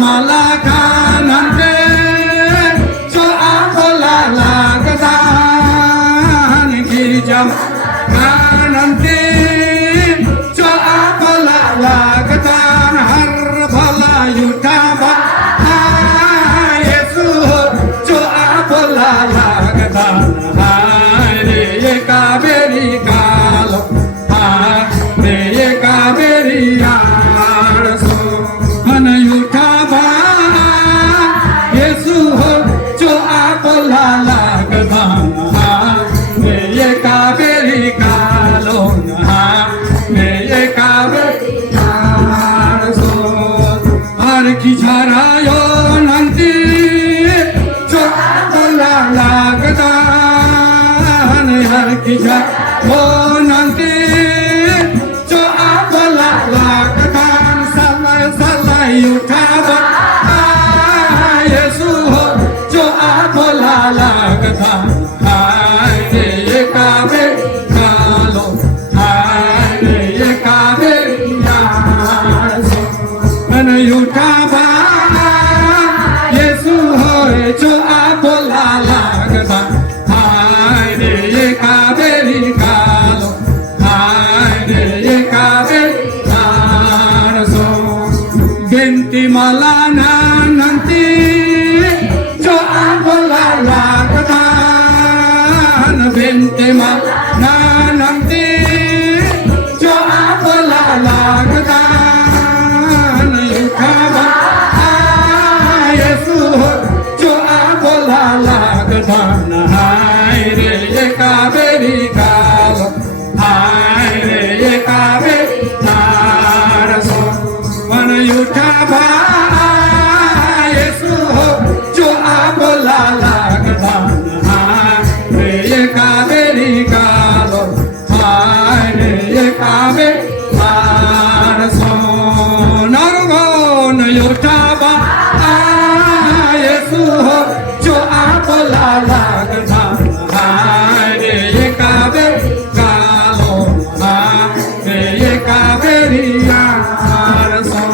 मला कानंते जो आपला लागदान गिरिजा कानंते जो आपला लागदान हर भला युठाबा येसू जो आपला लागदान रे ये कावेरी कालो रे ये कावेरी आरसो मन युठाबा येसू जो आपला लागदान रे ये कावेरी कालो रे ये कावेरी आरसो हर की झरायो नंदी जो आपला लागदान हर की झरायो नंदी जो आपला लागदान सलाय सलाय उठावा येसू जो आपला लागदान रे ये कावेरी कालो रे ये कावेरी आरसो मन उठावा येसू जो आपला लागदान रे ये कावेरी कालो रे ये कावेरी आरसो बेंती मला नानंती जो आपला लागदान बेंती मला नानंती जो आपला लागदान उठावा येसू जो आपला लागदान रे ये कावेरी कालो रे ये कावेरी आरसो मन उठावा येसू जो आपला लागदान रे ये कावेरी कालो रे ये कावेरी आरसो नरगोन उठावा येसू जो आपला लागदान रे ये कावेरी कालो रे ये कावेरी आरसो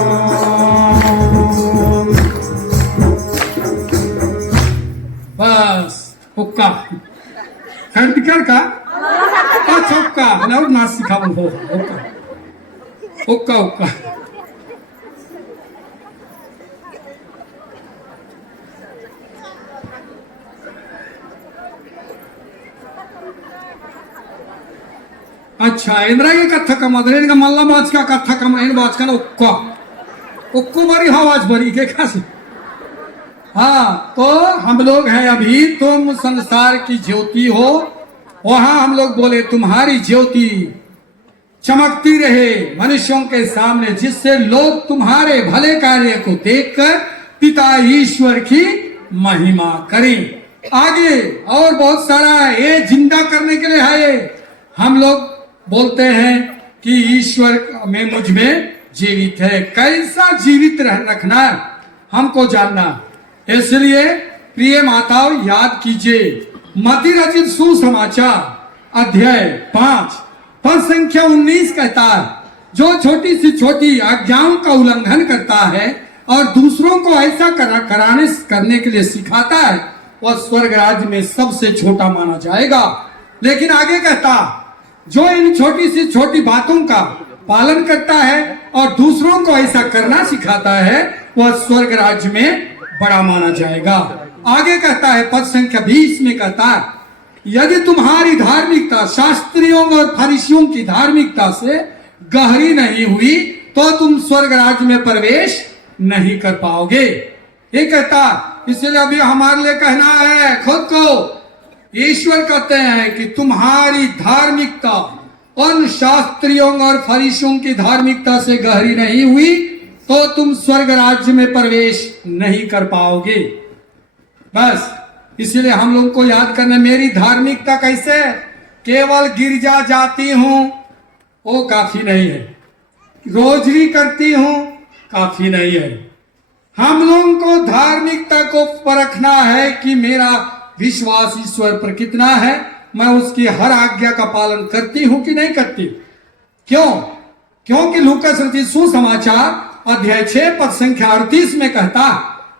बस हुक्का खंडकर का अच्छा हुक्का और नाच सिखावन हो हुक्का हुक्का हुक्का अच्छा इंद्रा के कथा का मदरेन का मल्ला बाज का कथा का महीन बाज का ना उक्का उक्को बरी हवाज बरी के खासी हाँ तो हम लोग हैं अभी तुम संसार की ज्योति हो वहां हम लोग बोले तुम्हारी ज्योति चमकती रहे मनुष्यों के सामने जिससे लोग तुम्हारे भले कार्य को देखकर पिता ईश्वर की महिमा करें आगे और बहुत सारा ये जिंदा करने के लिए है हम लोग बोलते हैं कि ईश्वर में मुझ में जीवित है कैसा जीवित रखना हमको जानना इसलिए प्रिय माताओं याद कीजिए मती रचित सुसमाचार अध्याय 5 पद संख्या 19 कहता है जो छोटी सी छोटी आज्ञाओं का उल्लंघन करता है और दूसरों को ऐसा करने के लिए सिखाता है वह स्वर्ग राज्य में सबसे छोटा माना जाएगा लेकिन आगे कहता जो इन छोटी सी छोटी बातों का पालन करता है और दूसरों को ऐसा करना सिखाता है वह स्वर्ग राज्य में बड़ा माना जाएगा आगे कहता है पद संख्या 20 में कहता है यदि तुम्हारी धार्मिकता शास्त्रियों और फरीसियों की धार्मिकता से गहरी नहीं हुई तो तुम स्वर्ग राज्य में प्रवेश नहीं कर पाओगे ये कहता इसलिए अभी हमारे लिए कहना है खुद को ईश्वर कहते हैं कि तुम्हारी धार्मिकता उन शास्त्रियों और फरीसियों की धार्मिकता से गहरी नहीं हुई तो तुम स्वर्ग राज्य में प्रवेश नहीं कर पाओगे बस इसलिए हम लोग को याद करना मेरी धार्मिकता कैसे केवल गिरजा जाती हूं वो काफी नहीं है रोजरी करती हूं काफी नहीं है हम लोगों को धार्मिकता को परखना है कि मेरा विश्वास ईश्वर पर कितना है मैं उसकी हर आज्ञा का पालन करती हूं कि नहीं करती क्यों क्योंकि लूका रचित सुसमाचार अध्याय 6 पद संख्या 38 में कहता,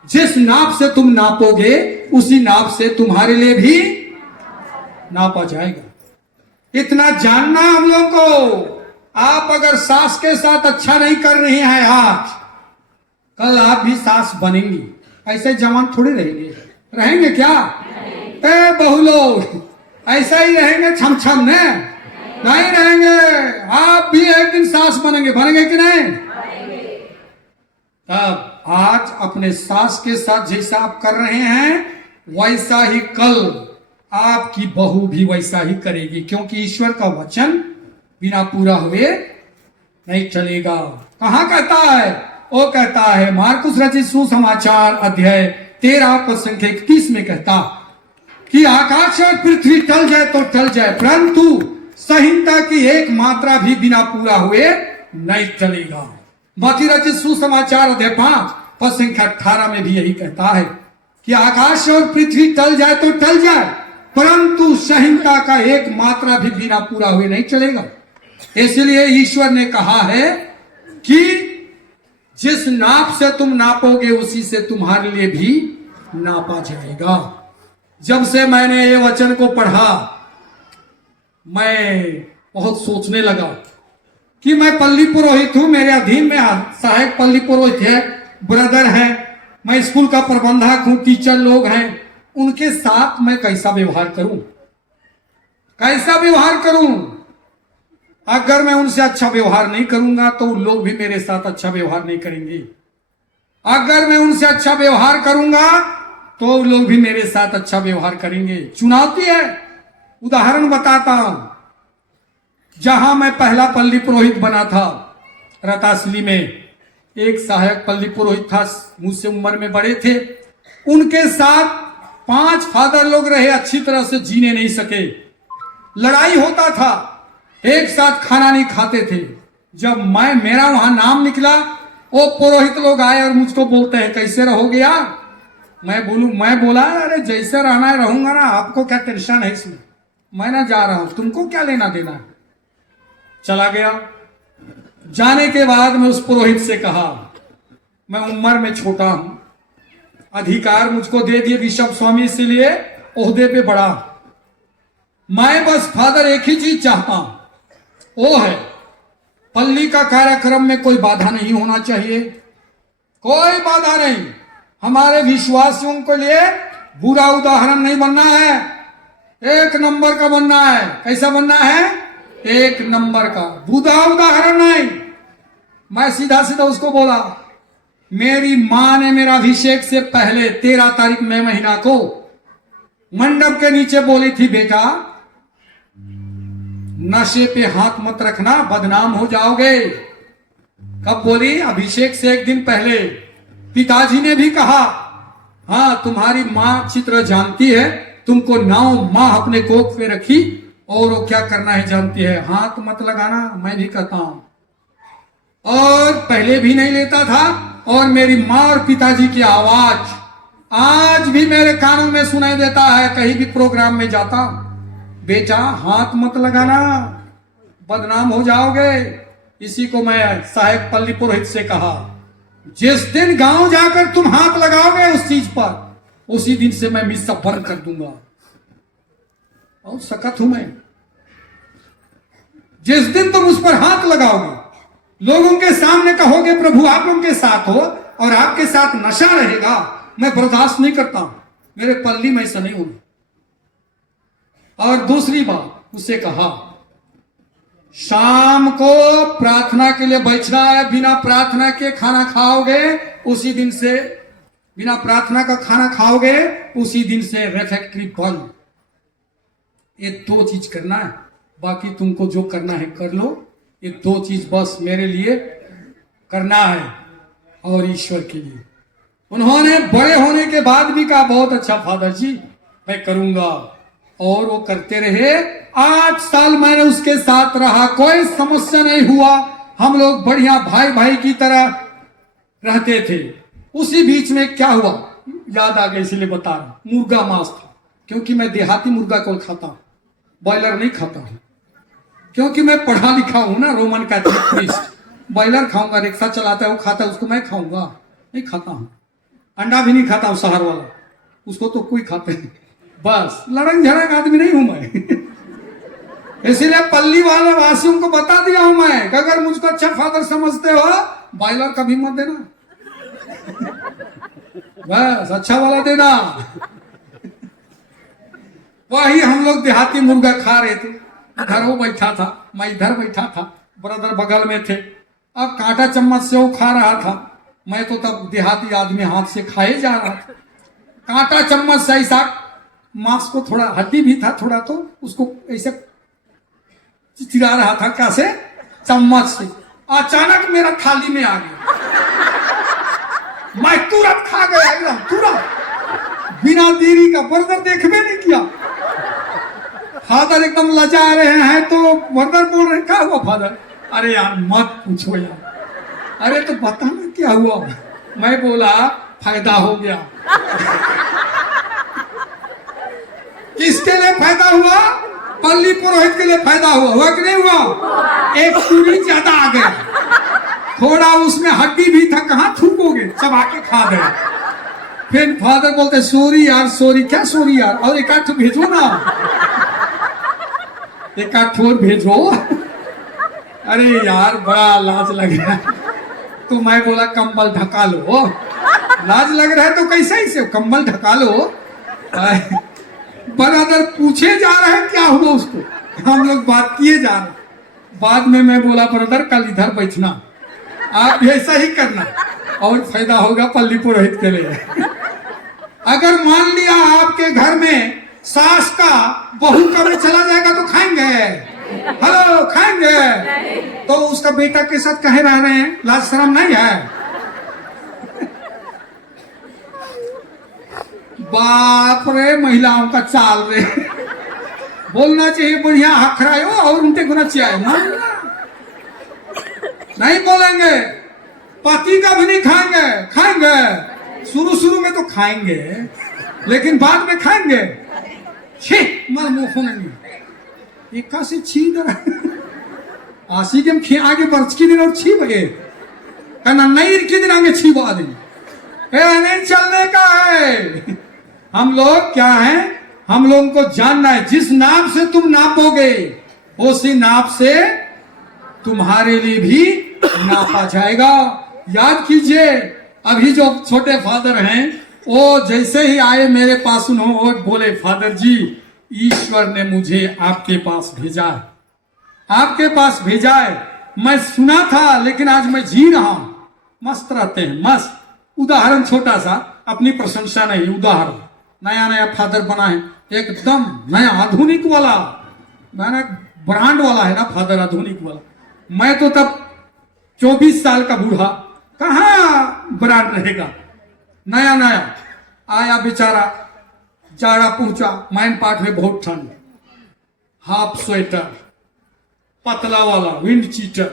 जिस नाप से तुम नापोगे उसी नाप से तुम्हारे लिए भी नापा जाएगा। इतना जानना हम लोग को। आप अगर सास के साथ अच्छा नहीं कर रही हैं आज, कल आप भी सास बनेंगी। ऐसे जवान थोड़े रहेंगे, रहेंगे क्या? ए बहु लोग ऐसा ही रहेंगे छम छम ने? नहीं रहेंगे। आप भी एक दिन सास बनेंगे, बनेंगे कि नहीं? तब आज अपने सास के साथ जैसा आप कर रहे हैं वैसा ही कल आपकी बहू भी वैसा ही करेगी, क्योंकि ईश्वर का वचन बिना पूरा हुए नहीं चलेगा। कहां कहता है? वो कहता है मार्कुस रचित सुसमाचार अध्याय 13 पद संख्या 31 में कहता कि आकाश और पृथ्वी टल जाए तो टल जाए, परंतु संहिता की एक मात्रा भी बिना पूरा हुए नहीं चलेगा। बाकी रचित सुसमाचार अध्याय 5 पद संख्या 18 में भी यही कहता है कि आकाश और पृथ्वी टल जाए तो टल जाए, परंतु संहिता का एक मात्रा भी बिना पूरा हुए नहीं चलेगा। इसलिए ईश्वर ने कहा है कि जिस नाप से तुम नापोगे उसी से तुम्हारे लिए भी नापा जाएगा। जब से मैंने ये वचन को पढ़ा, मैं बहुत सोचने लगा कि मैं पल्ली पुरोहित हूं, मेरे अधीन में सहायक पल्ली पुरोहित है, ब्रदर है, मैं स्कूल का प्रबंधक हूं, टीचर लोग हैं, उनके साथ मैं कैसा व्यवहार करूं, कैसा व्यवहार करूं? अगर मैं उनसे अच्छा व्यवहार नहीं करूंगा तो लोग भी मेरे साथ अच्छा व्यवहार नहीं करेंगे। अगर मैं उनसे अच्छा व्यवहार करूंगा तो लोग भी मेरे साथ अच्छा व्यवहार करेंगे। चुनौती है। उदाहरण बताता हूं। जहां मैं पहला पल्ली पुरोहित बना था रतासली में, एक सहायक पल्ली पुरोहित था, मुझसे उम्र में बड़े थे, उनके साथ 5 फादर लोग रहे, अच्छी तरह से जीने नहीं सके, लड़ाई होता था, एक साथ खाना नहीं खाते थे। जब मेरा वहां नाम निकला, वो पुरोहित लोग आए और मुझको बोलते हैं कैसे रहोगे यार? मैं बोला अरे जैसे रहना है रहूंगा ना, आपको क्या टेंशन है इसमें, मैं ना जा रहा हूं, तुमको क्या लेना देना है। चला गया। जाने के बाद मैं उस पुरोहित से कहा, मैं उम्र में छोटा हूं, अधिकार मुझको दे दिए बिशप स्वामी, इसलिए ओहदे पे बड़ा, मैं बस फादर एक ही चीज चाहता हूं, वो है पल्ली का कार्यक्रम में कोई बाधा नहीं होना चाहिए, कोई बाधा नहीं। हमारे विश्वासियों के लिए बुरा उदाहरण नहीं बनना है, एक नंबर का बनना है। कैसा बनना है? एक नंबर का, बुरा उदाहरण नहीं। मैं सीधा सीधा उसको बोला, मेरी मां ने मेरा अभिषेक से पहले 13 तारीख मई महीना को मंडप के नीचे बोली थी, बेटा नशे पे हाथ मत रखना, बदनाम हो जाओगे। कब बोली? अभिषेक से एक दिन पहले। पिताजी ने भी कहा, हाँ तुम्हारी माँ अच्छी तरह जानती है, तुमको 9 माह अपने कोख पे रखी और वो क्या करना है जानती है, हाथ मत लगाना। मैं भी कहता हूं, और पहले भी नहीं लेता था, और मेरी माँ और पिताजी की आवाज आज भी मेरे कानों में सुनाई देता है। कहीं भी प्रोग्राम में जाता, बेटा हाथ मत लगाना, बदनाम हो जाओगे। इसी को मैं सहायक पल्ली पुरोहित से कहा, जिस दिन गांव जाकर तुम हाथ लगाओगे उस चीज पर, उसी दिन से मैं मिस्सा बंद कर दूंगा। और सख्त हूं मैं। जिस दिन तुम उस पर हाथ लगाओगे, लोगों के सामने कहोगे प्रभु आप लोगों के साथ हो और आपके साथ नशा रहेगा, मैं बर्दाश्त नहीं करता हूं, मेरे पल्ली में ऐसा नहीं होना। और दूसरी बात उसे कहा, शाम को प्रार्थना के लिए बैठना है, बिना प्रार्थना के खाना खाओगे उसी दिन से, बिना प्रार्थना का खाना खाओगे उसी दिन से रेफेक्ट्री बंद। ये 2 चीज करना है, बाकी तुमको जो करना है कर लो। ये 2 चीज बस मेरे लिए करना है और ईश्वर के लिए। उन्होंने बड़े होने के बाद भी कहा, बहुत अच्छा फादर जी मैं करूंगा, और वो करते रहे। 8 साल मैंने उसके साथ रहा, कोई समस्या नहीं हुआ, हम लोग बढ़िया भाई भाई की तरह रहते थे। उसी बीच में क्या हुआ याद आ गया, इसलिए बता रहा हूं। मुर्गा मांस था, क्योंकि मैं देहाती मुर्गा को खाता हूं, बॉयलर नहीं खाता हूं, क्योंकि मैं पढ़ा लिखा हूं ना, रोमन कैथोलिक प्रीस्ट, बॉयलर खाऊंगा, रिक्शा चलाता है वो खाता है, उसको मैं खाऊंगा? नहीं खाता हूं। अंडा भी नहीं खाता हूं शहर वाला, उसको तो कोई खाते नहीं। बस लड़क झड़क आदमी नहीं हूं मैं। इसीलिए पल्ली वाले वासियों को बता दिया हूं मैं कि अगर मुझको अच्छा फादर समझते हो, बॉयलर कभी मत देना, बस अच्छा वाला देना। वही हम लोग देहाती मुर्गा खा रहे थे, इधर वो बैठा था, मैं इधर बैठा था, ब्रदर बगल में थे। अब कांटा चम्मच से वो खा रहा था, मैं तो तब देहाती आदमी हाथ से खाए जा रहा था। कांटा चम्मच से ऐसा मांस को, थोड़ा हड्डी भी था थोड़ा, तो उसको ऐसे चिरा रहा था, कैसे? चम्मच से। अचानक मेरा थाली में आ गया, मैं तुरंत खा गया, एकदम तुरंत, बिना देरी का। ब्रदर देखबे नहीं किया। फादर एकदम लजा रहे हैं, तो ब्रदर बोल रहे क्या हुआ फादर? अरे यार मत पूछो यार, अरे तो बताना क्या हुआ। मैं बोला फायदा हो गया। किसके लिए फायदा हुआ? पल्ली पुरोहित के लिए फायदा हुआ कि नहीं हुआ? एक पूरी ज्यादा आ गया, थोड़ा उसमें हड्डी भी था, कहां थूकोगे, चबा के खा गए। फिर फादर बोलते सॉरी यार, सॉरी क्या सॉरी यार, और एक आठ भेजो ना, एक आठ और भेजो। अरे यार बड़ा लाज लग रहा है। तो मैं बोला कंबल ढका लो, लाज लग रहा है तो कैसे इसे कंबल ढका लो। ब्रदर पूछे जा रहे हैं क्या हुआ उसको, हम लोग बात किए जा रहे। बाद में मैं बोला ब्रदर कल इधर बैठना, आप ऐसा ही करना और फायदा होगा पल्ली पुरोहित के लिए। अगर मान लिया आपके घर में सास का बहू का में चला जाएगा तो खाएंगे? हेलो खाएंगे? तो उसका बेटा के साथ कहे रह रहे हैं, लाज शर्म नहीं है? बाप रे महिलाओं का चाल रे, बोलना चाहिए बढ़िया हखरायो और उनके गुना चाहिए, नहीं बोलेंगे। पति का भी नहीं खाएंगे, खाएंगे शुरू शुरू में तो खाएंगे, लेकिन बाद में खाएंगे। छे मर मुंह नहीं एक से छी आशी के खे आगे बर्च की दिन और छी बगे कहना नहीं के दिन आगे छी बा दिन नहीं चलने का है। हम लोग क्या हैं? हम लोगों को जानना है जिस नाप से तुम नापोगे उसी नाप से तुम्हारे लिए भी नापा जाएगा। याद कीजिए, अभी जो छोटे फादर हैं वो जैसे ही आए मेरे पास, उन्होंने बोले फादर जी ईश्वर ने मुझे आपके पास भेजा है, आपके पास भेजा है। मैं सुना था लेकिन आज मैं जी रहा हूं। मस्त रहते हैं, मस्त। उदाहरण छोटा सा, अपनी प्रशंसा नहीं, उदाहरण। नया नया फादर बना है, एकदम नया आधुनिक वाला, मैंने ब्रांड वाला है ना फादर, आधुनिक वाला। मैं तो तब 24 साल का बूढ़ा, कहाँ ब्रांड रहेगा। नया नया आया बेचारा, जाड़ा पहुंचा, माइन पार्ट में बहुत ठंड, हाफ स्वेटर पतला वाला, विंड चीटर,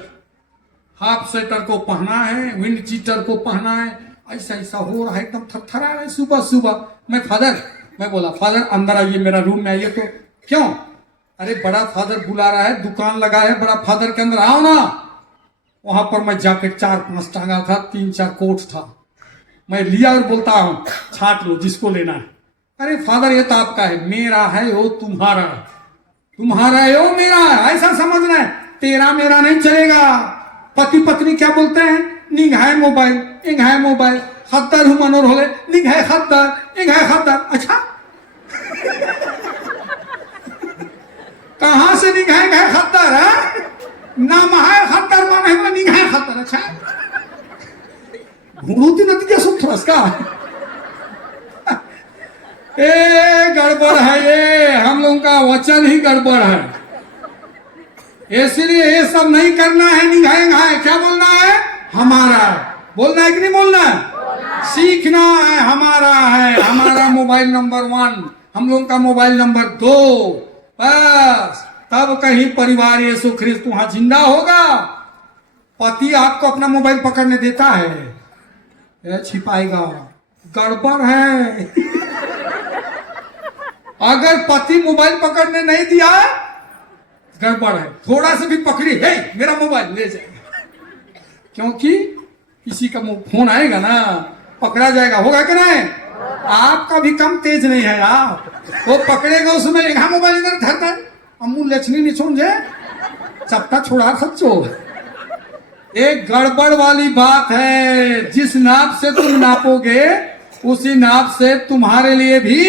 हाफ स्वेटर को पहना है, विंड चीटर को पहना है, ऐसा ऐसा हो रहा है, एकदम थरथरा रहा है। सुबह सुबह मैं बोला फादर अंदर आइए, मेरा रूम में आइए। तो क्यों? अरे बड़ा फादर बुला रहा है, दुकान लगा है बड़ा फादर के, अंदर आओ ना। वहां पर मैं जैकेट 4-5 टांगा था, 3-4 कोट था, मैं लिया और बोलता हूं छाट लो जिसको लेना है। अरे फादर ये तो आपका है। मेरा है वो तुम्हारा, तुम्हारा है वो मेरा है, ऐसा समझना है। तेरा मेरा नहीं चलेगा। पति पत्नी क्या बोलते हैं? निगाह मोबाइल, निगाह मोबाइल, खद्दर हूं मनोर होले, निगाह खद्दर, निगाह खद्दर। अच्छा कहां से निगाह गए खद्दर है? नाम है खद्दर माने है निगाह खद्दर। अच्छा घूमती नतीजा सुख थोड़ा का ए गड़बड़ है, ये हम लोगों का वचन ही गड़बड़ है। इसलिए ये सब नहीं करना है। निगाहें क्या बोलना है? हमारा बोलना है कि नहीं बोलना है? सीखना है। हमारा है, हमारा मोबाइल नंबर 1, हम लोगों का मोबाइल नंबर 2, बस तब कहीं परिवार यीशु ख्रिस्त वहां जिंदा होगा। पति आपको अपना मोबाइल पकड़ने देता है, छिपाएगा, गड़बड़ है। अगर पति मोबाइल पकड़ने नहीं दिया, गड़बड़ है। थोड़ा सा भी पकड़ी, हे मेरा मोबाइल ले जाए, क्योंकि किसी का मुंह फोन आएगा ना, पकड़ा जाएगा, होगा कि नहीं? आपका भी कम तेज नहीं है आप, वो पकड़ेगा उसमें एक मोबाइल इधर धरता है, अमू लक्ष्मी नहीं छोड़े चपटा छोड़ा सच्चो। एक गड़बड़ वाली बात है, जिस नाप से तुम नापोगे उसी नाप से तुम्हारे लिए भी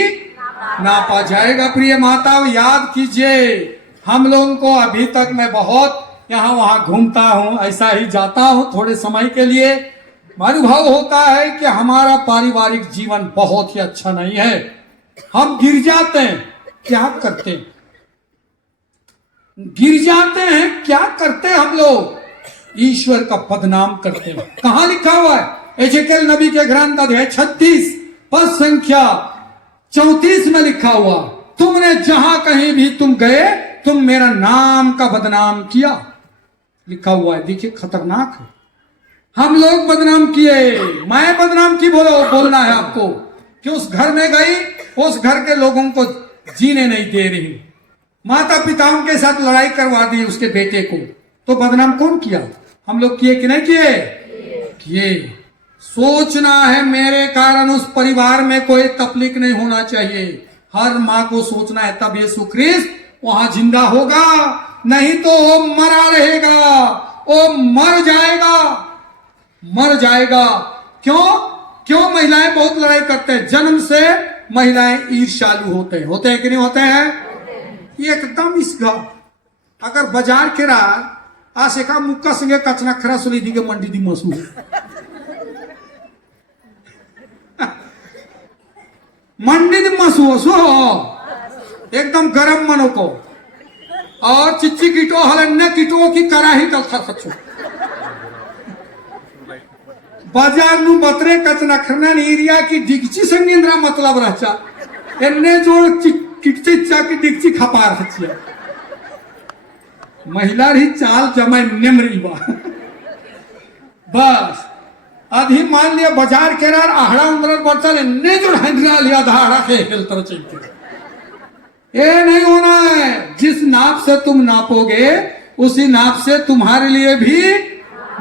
नापा जाएगा। प्रिय माताओं, याद कीजिए, हम लोगों को अभी तक मैं बहुत यहाँ वहां घूमता हूँ, ऐसा ही जाता हूँ थोड़े समय के लिए, अनुभव होता है कि हमारा पारिवारिक जीवन बहुत ही अच्छा नहीं है। हम गिर जाते हैं, क्या करते हैं? गिर जाते हैं, क्या करते हैं हम लोग? ईश्वर का बदनाम करते हैं। कहां लिखा हुआ है? एजेकियल नबी के ग्रंथ अध्याय 36 पद संख्या 34 में लिखा हुआ, तुमने जहां कहीं भी तुम गए तुम मेरा नाम का बदनाम किया। लिखा हुआ है, देखिए खतरनाक है। हम लोग बदनाम किए, मैं बदनाम की बोलना है आपको कि उस घर में गई, उस घर के लोगों को जीने नहीं दे रही, माता पिताओं के साथ लड़ाई करवा दी उसके बेटे को, तो बदनाम कौन किया? हम लोग किए कि नहीं किए? किए। सोचना है मेरे कारण उस परिवार में कोई तकलीफ नहीं होना चाहिए। हर माँ को सोचना है, तब यीशु ख्रिस्त वहां जिंदा होगा, नहीं तो वो मरा रहेगा, वो मर जाएगा, मर जाएगा। क्यों महिलाएं बहुत लड़ाई करते हैं? जन्म से महिलाएं ईर्ष्यालु होते हैं कि नहीं होते हैं? ये एकदम इसका अगर बाजार के राह आसे का मुक्का संगे कचना खरा सुली दी के मंडी दी मसू मंडी दी मसू सो एकदम गरम मनो को और चिच्ची कीटो हलन्य कीटो की कराही कल खा सचो बाजार नु बतरे कचना खरना एरिया की डिगची संगेंद्रा मतलब रहचा एन्ने जोड़ किटचे चा की डिगची खपा रहची महिला ही चाल जमाई निमरी बा बस आधी मान लिया बाजार के रार आहड़ा उंदर बचल एन्ने जोड़ हंडरा लिया धाड़ा के हेलतर चलते। ये नहीं होना है। जिस नाप से तुम नापोगे उसी नाप से तुम्हारे लिए भी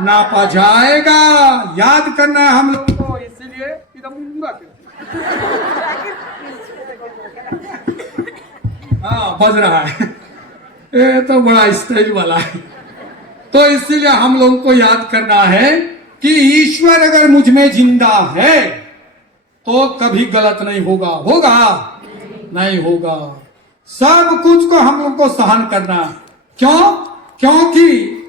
नापा जाएगा। याद करना है हम लोगों को, इसीलिए हाँ बज रहा है, ये तो बड़ा स्टाइल वाला है। तो इसीलिए हम लोगों को याद करना है कि ईश्वर अगर मुझ में जिंदा है तो कभी गलत नहीं होगा। होगा? नहीं होगा। सब कुछ को हम लोग को सहन करना। क्यों? क्योंकि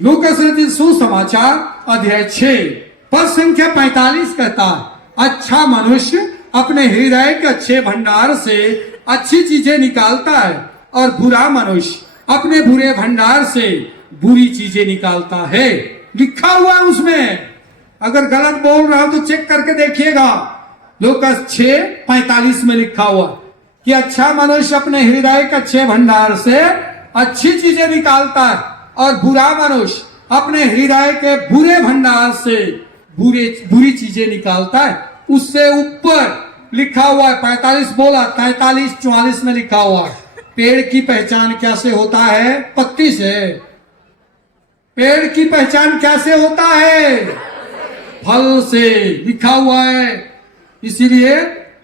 लूकास रचित सुसमाचार अध्याय 6 पद संख्या 45 कहता है, अच्छा मनुष्य अपने हृदय के अच्छे भंडार से अच्छी चीजें निकालता है और बुरा मनुष्य अपने बुरे भंडार से बुरी चीजें निकालता है। लिखा हुआ है उसमें, अगर गलत बोल रहा हो तो चेक करके देखिएगा। लूकास 6:45 में लिखा हुआ कि अच्छा मनुष्य अपने हृदय के अच्छे भंडार से अच्छी चीजें निकालता है और बुरा मनुष्य अपने हृदय के बुरे भंडार से बुरी चीजें निकालता है। उससे ऊपर लिखा हुआ है 45 बोला, 43-44 में लिखा हुआ है, पेड़ की पहचान कैसे होता है? पत्ती से। पेड़ की पहचान कैसे होता है? फल से। लिखा हुआ है। इसीलिए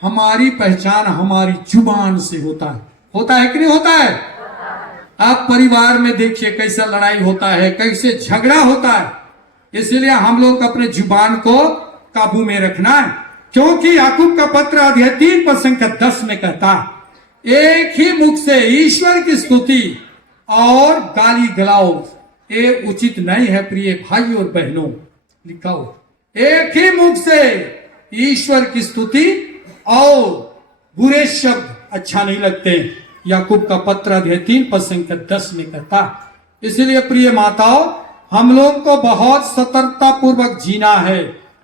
हमारी पहचान हमारी जुबान से होता है। होता है कि नहीं होता है? आप परिवार में देखिए कैसा लड़ाई होता है, कैसे झगड़ा होता है। इसलिए हम लोग अपने जुबान को काबू में रखना है, क्योंकि याकूब का पत्र अध्याय 3 पद संख्या 10 में कहता है, एक ही मुख से ईश्वर की स्तुति और गाली गलौज ये उचित नहीं है। प्रिय भाई और बहनों, लिखा हो, एक ही मुख से ईश्वर की स्तुति और बुरे शब्द अच्छा नहीं लगते। याकूब का पत्र अध्याय 3 पद संख्या 10 में कहता। इसलिए प्रिय माताओं, हम लोग को बहुत सतर्कता पूर्वक जीना है।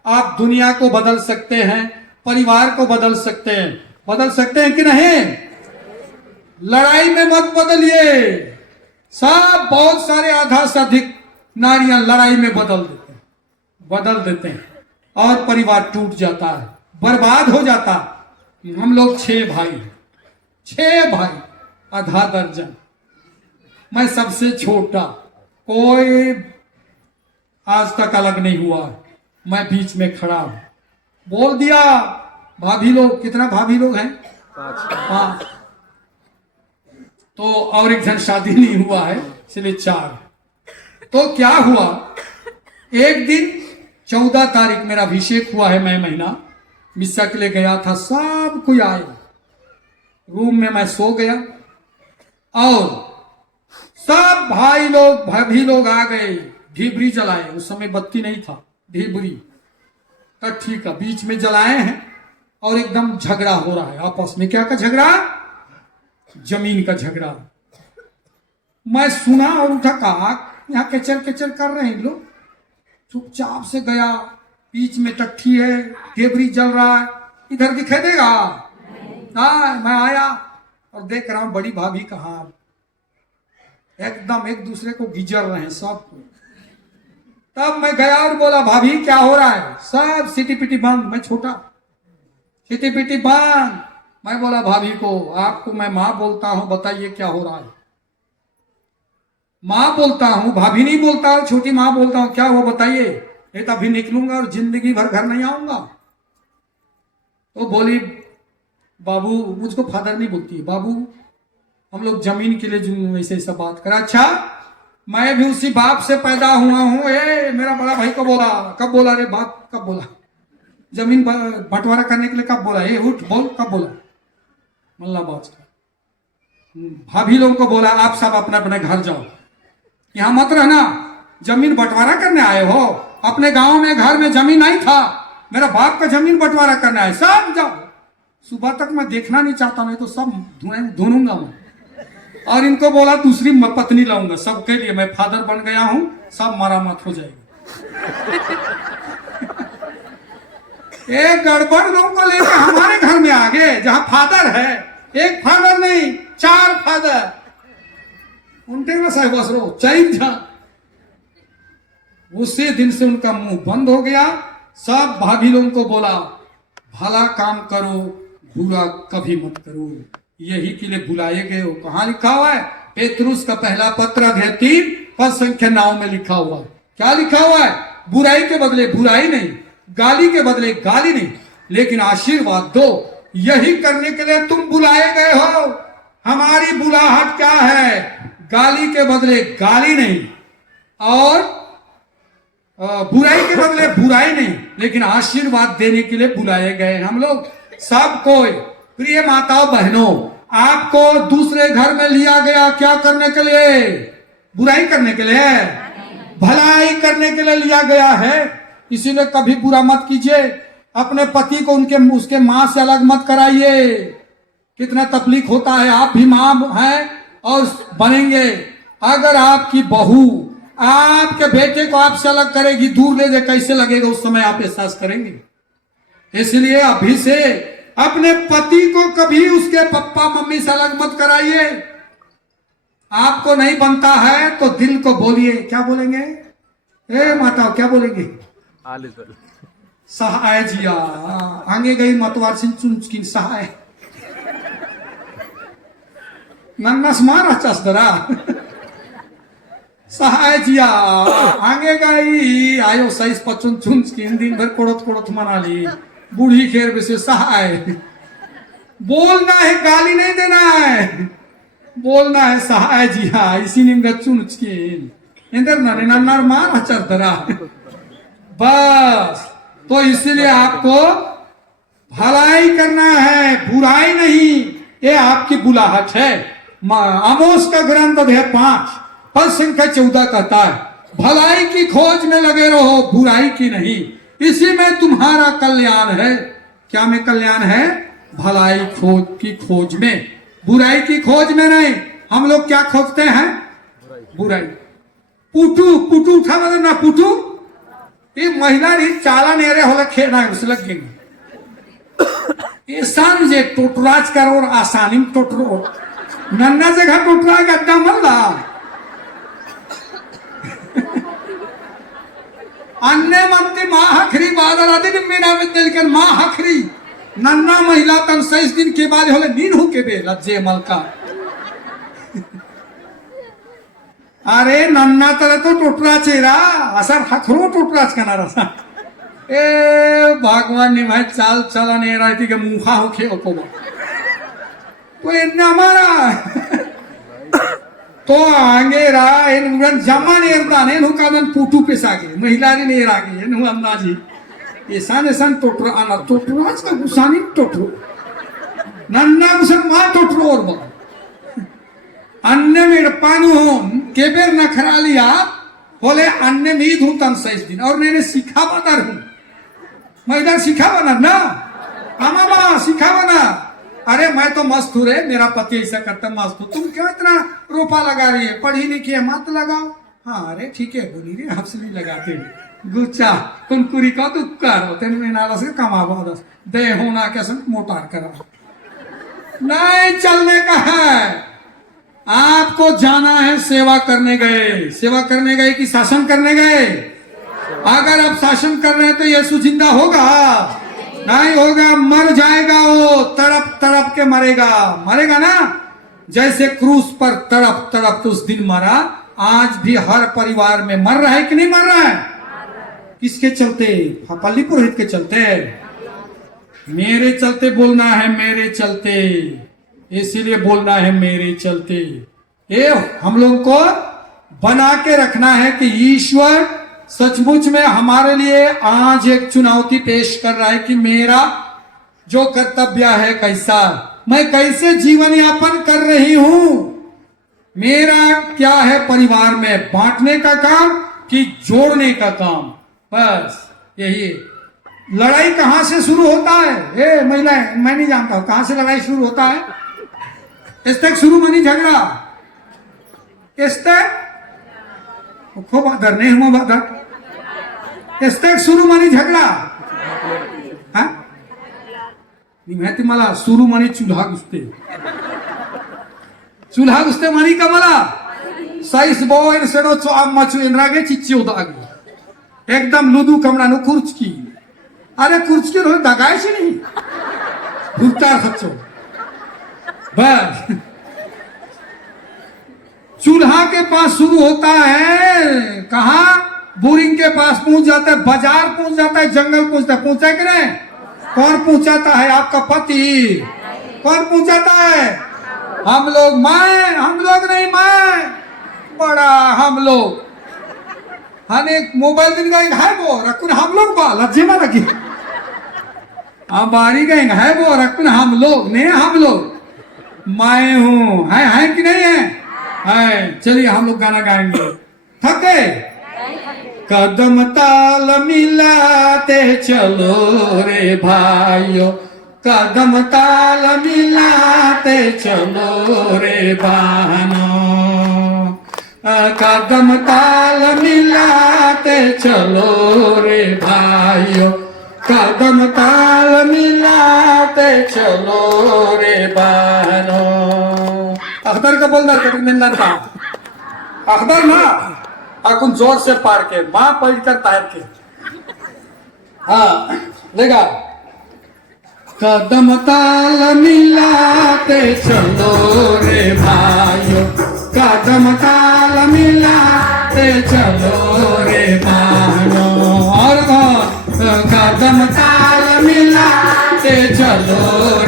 आप दुनिया को बदल सकते हैं, परिवार को बदल सकते हैं कि नहीं? लड़ाई में मत बदलिए। सब बहुत सारे आधा से अधिक नारियां लड़ाई में बदल देते हैं और परिवार टूट जाता है, बर्बाद हो जाता। हम लोग 6 भाई, आधा दर्जन, मैं सबसे छोटा, कोई आज तक अलग नहीं हुआ। मैं बीच में खड़ा बोल दिया, भाभी लोग, कितना भाभी लोग हैं? 5। तो और एक जन शादी नहीं हुआ है, इसलिए 4। तो क्या हुआ, एक दिन 14 तारीख मेरा अभिषेक हुआ है, मैं महीना मिस्सा के लिए गया था, सब कोई आए, रूम में मैं सो गया और सब भाई लोग भाभी लोग आ गए, ढीबरी जलाए। उस समय बत्ती नहीं था, ढीबरी। तो ठीक है, बीच में जलाए हैं और एकदम झगड़ा हो रहा है आपस में। क्या का झगड़ा? जमीन का झगड़ा। मैं सुना और उठा, कहा यहाँ केचर केचर कर रहे हैं लोग। चुपचाप से गया, बीच में टट्ठी है, ढेबरी जल रहा है, इधर दिखाई देगा? हाँ, मैं आया और देख रहा हूं बड़ी भाभी कहाँ, एकदम एक दूसरे को गिजर रहे हैं सब। तब मैं गया और बोला, भाभी क्या हो रहा है? सब सिटी पिटी बंद। मैं छोटा, सिटी पिटी बंद। मैं बोला भाभी को, आपको मैं माँ बोलता हूं, बताइए क्या हो रहा है? माँ बोलता हूं, भाभी नहीं बोलता हूं, छोटी माँ बोलता हूं, क्या हुआ बताइए? नहीं तो अभी निकलूंगा और जिंदगी भर घर नहीं आऊंगा। तो बोली, बाबू, मुझको फादर नहीं बोलती, बाबू हम लोग जमीन के लिए ऐसे ऐसा बात करा। अच्छा, मैं भी उसी बाप से पैदा हुआ हूं। मेरा बड़ा भाई को बोला, कब बोला रे बाप, कब बोला? जमीन बंटवारा करने के लिए कब बोला? उठ बोल, कब बोला? मल्ला बात। भाभी लोगों को बोला, आप सब अपने अपने घर जाओ, यहां मत रहना, जमीन बंटवारा करने आए हो? अपने गांव में घर में जमीन नहीं था, मेरा बाप का जमीन बंटवारा करना है, सब जाओ। सुबह तक मैं देखना नहीं चाहता, नहीं तो सब ढूंढूंगा मैं। और इनको बोला दूसरी पत्नी लाऊंगा सबके लिए, मैं फादर बन गया हूं, सब मरामत हो जाएगी। एक गड़बड़ लोगों को लेकर हमारे घर में आ गए, जहां फादर है, एक फादर नहीं 4 फादर। उनके साहब बसरो चाहिए। उसी दिन से उनका मुंह बंद हो गया। सब भाभी लोगों को बोला, भला काम करो, बुरा कभी मत करो, यही के लिए बुलाए गए हो। कहां लिखा हुआ है? पेतरुस का पहला पत्र अध्याय 3 पद संख्या 9 में लिखा हुआ। क्या लिखा हुआ है? बुराई के बदले बुराई नहीं, गाली के बदले गाली नहीं, लेकिन आशीर्वाद दो। यही करने के लिए तुम बुलाए गए हो। हमारी बुलाहट क्या है? गाली के बदले गाली नहीं और बुराई के बदले बुराई नहीं, लेकिन आशीर्वाद देने के लिए बुलाए गए हम लोग सब कोई। प्रिय माताओं बहनों, आपको दूसरे घर में लिया गया क्या करने के लिए? बुराई करने के लिए, भलाई करने के लिए लिया गया है। इसीलिए कभी बुरा मत कीजिए। अपने पति को उसके मां से अलग मत कराइए। कितना तकलीफ होता है। आप भी मां हैं और बनेंगे। अगर आपकी बहू आपके बेटे को आपसे अलग करेगी, दूर ले जाए, कैसे लगेगा उस समय आप एहसास करेंगे। इसलिए अभी से अपने पति को कभी उसके पप्पा मम्मी से अलग मत कराइए। आपको नहीं बनता है तो दिल को बोलिए। क्या बोलेंगे? माता क्या बोलेंगे? सहाय जिया आगे गई मतवार सिंह चुनचकिन सहाय नन्नस मारा चसदरा सहाय जिया आगे गई आयो 26-25 चुनचकिन दिन भर कोड़त कोड़त मना ली बूढ़ी खेर में से सहाय। बोलना है, गाली नहीं देना है, बोलना है सहाय जिया इसी निम्न चुनचकिन इंदर नन्नर मारा चसदरा बस। तो इसीलिए आपको भलाई करना है, बुराई नहीं। ये आपकी बुलाहट है। आमोस का ग्रंथ अध्याय 5 पद संख्या 14 कहता है, भलाई की खोज में लगे रहो, बुराई की नहीं, इसी में तुम्हारा कल्याण है। क्या में कल्याण है? भलाई की खोज में, बुराई की खोज में नहीं। हम लोग क्या खोजते हैं? बुराई। पुटू पुटू उठा मतलब ना पुटू, ये महिला नहीं चाला नेरे होला खेना है उसे लग गई। ये सांझे टोटराज करो और आसानी में टोटरो नन्ना जगह टोटरा गड्ढा मल्ला अन्य मंत्री माँ हखरी बादल आदि मीना में दिल के माँ हखरी नन्ना महिला तन 6 दिन के बाद होले नींद हो के बे लज्जे मलका अरे नन्ना तर तो टोटरा चेहरा असा खरो टोटराच करणार असा ए भगवान ने भाई चाल चला नहीं रहा थी कि मुखा हो खे को तो इतना हमारा तो आगे रहा इन जमा नहीं रहता नहीं नुकादन पुटू पे सागे महिला ने नहीं रागे नु अंदाजी ऐसा ऐसा टोटरा आना टोटराच का गुसानी टोटरो नन्ना गुसन मा टोटरो और बा अन्य में पानु होम केबेर न खरा लिया बोले अन्य में ही धूतन 6 दिन और मैंने सीखा बता हूं मैं इधर सीखा बना ना अमामा सीखा बना अरे मैं तो मस्त हूँ रे मेरा पति ऐसा करता मस्त हूँ तुम क्यों इतना रोपा लगा रही है पढ़ी लिखी है मत लगाओ हाँ अरे ठीक है बोली रे आपसे नहीं लगाते गुच्चा कुनकुरी का तो करो तेन में नाला से कमावा दस दे होना कैसे मोटार करा नहीं चलने का है आपको जाना है सेवा करने गए कि शासन करने गए अगर आप शासन कर रहे हैं तो यीशु जिंदा होगा नहीं होगा मर जाएगा वो तड़प तड़प के मरेगा ना जैसे क्रूस पर तड़प तड़प तो उस दिन मरा आज भी हर परिवार में मर रहा है कि नहीं मर रहा है किसके चलते पल्ली पुरोहित के चलते मेरे चलते बोलना है मेरे चलते इसीलिए बोलना है मेरे चलते ये हम लोग को बना के रखना है कि ईश्वर सचमुच में हमारे लिए आज एक चुनौती पेश कर रहा है कि मेरा जो कर्तव्य है कैसा मैं कैसे जीवन यापन कर रही हूं मेरा क्या है परिवार में बांटने का काम कि जोड़ने का काम बस यही लड़ाई कहां से शुरू होता है ए महिलाएं मैं नहीं जानता हूं कहां से लड़ाई शुरू होता है इस तक शुरू मनी झगड़ा इस तक खूब आदर नहीं हम आदर इस तक शुरू मनी झगड़ा हाँ माहिती मला सुरू मनी चुल्हा गुस्ते मनी का मला साइस बोइन सेडो चो आम्मा चु इंद्रागे चिच्ची उदागी एकदम लुदू कमड़ा नु कुर्चकी अरे कुर्चकी रोज दगायची नहीं भूतार सच्चो बस चूल्हा के पास शुरू होता है कहा बोरिंग के पास पहुंच जाता है बाजार पहुंच जाता है जंगल पहुंचता है कि नहीं कौन पहुंचाता है आपका पति कौन पहुंचाता है हम लोग नहीं मैं बड़ा हम लोग हने मोबाइल दिन का है वो रखुन हम लोग बा लज्जे में लगी अब बारी गए है वो रखुन हम लोग नहीं हम लोग मैं हूं है कि नहीं है चलिए हम लोग गाना गाएंगे थके कदम ताल मिलाते चलो रे भाइयों कदम ताल मिलाते चलो रे बहनों कदम ताल मिलाते चलो रे भाइयों कदम ताल मिलाते चलो रे बहनों अखबार का बोलदार कटिंग मिलदार का अखबार ना आकुन जोर से पार के मां पढ़ कर तार के हाँ लेगा कदम ताल मिलाते चलो रे भाइयों कदम ताल मिलाते चलो रे भाइयों और कदम ताल मिलाते चलो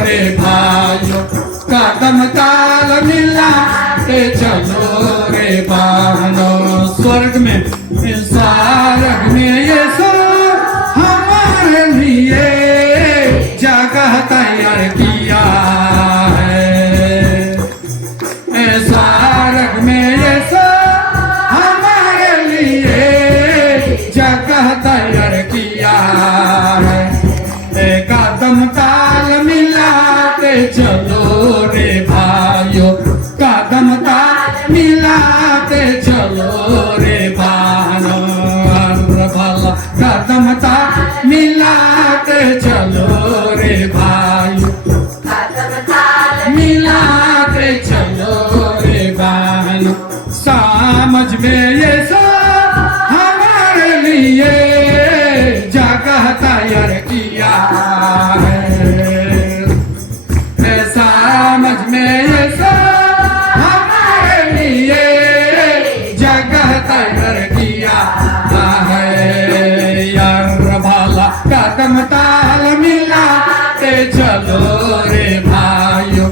रे भाइयों कदम ताल मिलाते चलो रे बहनों स्वर्ग में ये सो हमारे लिए जगह तैयार किया है स्वर्ग में ये सो हमारे लिए जगह तैयार किया है कदम ताल मिलाते चलो रे भाइयों कदम ताल मिलाते चलो रे बहनों कदम ताल मिलाते चलो रे भाइयों कदम ताल मिलाते चलो रे बहनों समझ में ये सो हमारे लिए जगह तैयार किया है ऐसा चलो रे भाइयों,